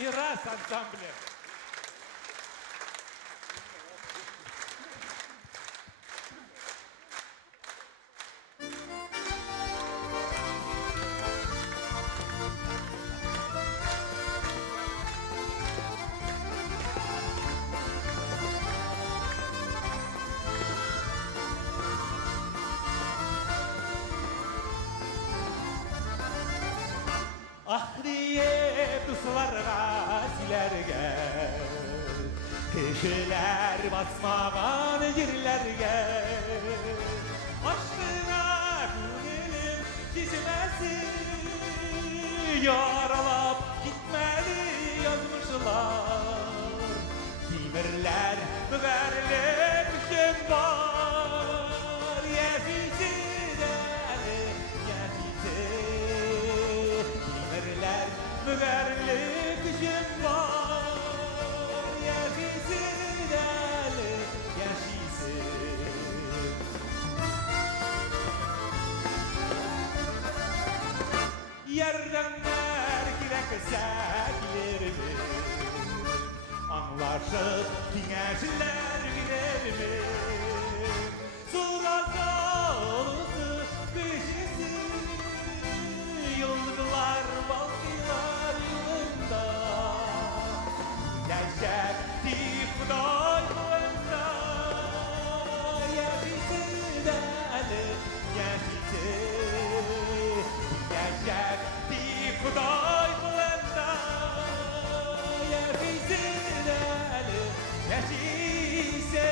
Мирас ансамблем. dostlarga silerge Kişiler basmagan yerlerge Aşkına günelim çizmesin Yaralap gitmedi yazmışlar Kimirler mügerlik kim var Yaşisi deli yaşisi Kimirler mügerlik kim var Yaşisi deli yaşisi Yerdenler girekseklerimi Anlaşıp kingeşler giderimi Sular dolusu kışısı Yıldızlar balkılar yolunda Yaşattı Huday yolunda Yaşısı deli yaşısı Yaşattı Huday yolunda Yaşısı deli yaşısı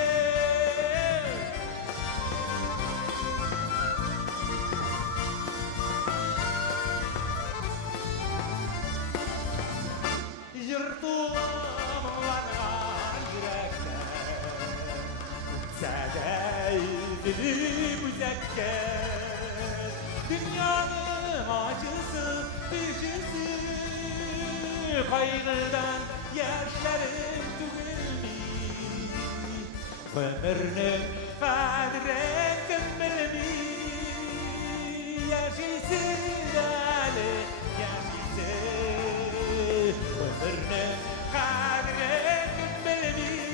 Yırtılamlardan yürekten Sədəyizli müzəkkər Dünyanın acısı, düşüsü Kaygıdan yaşlarım tükenmiş Ömrünün kadre kömürmüş Yaşısı deli, yaşısı Ömrünün kadre kömürmüş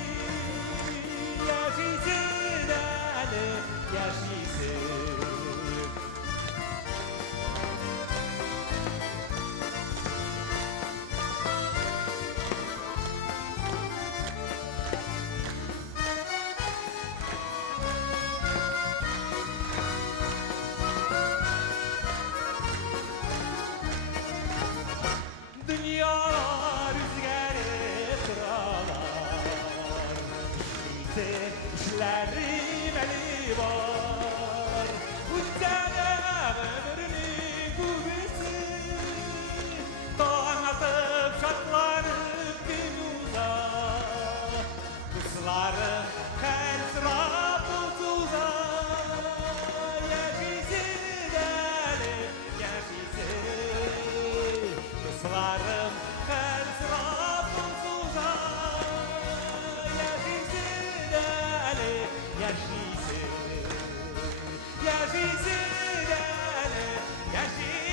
Yaşısı deli, yaşısı Dünyalar rüzgarı kıralar İşte işlerim eli var Uçacağım ömrünün kuvvesi Donatıp şartlarım gün uzak Kuşlarım kelsirap uzak Yaşısı deli, yaşısı Kuşlarım kelsirap uzak Yaşısı deli, yaşısı Yaşısı deli, yaşısı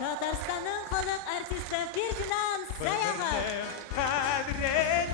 Татарстанның халык артисты Фердинанд Саяхов. Kadre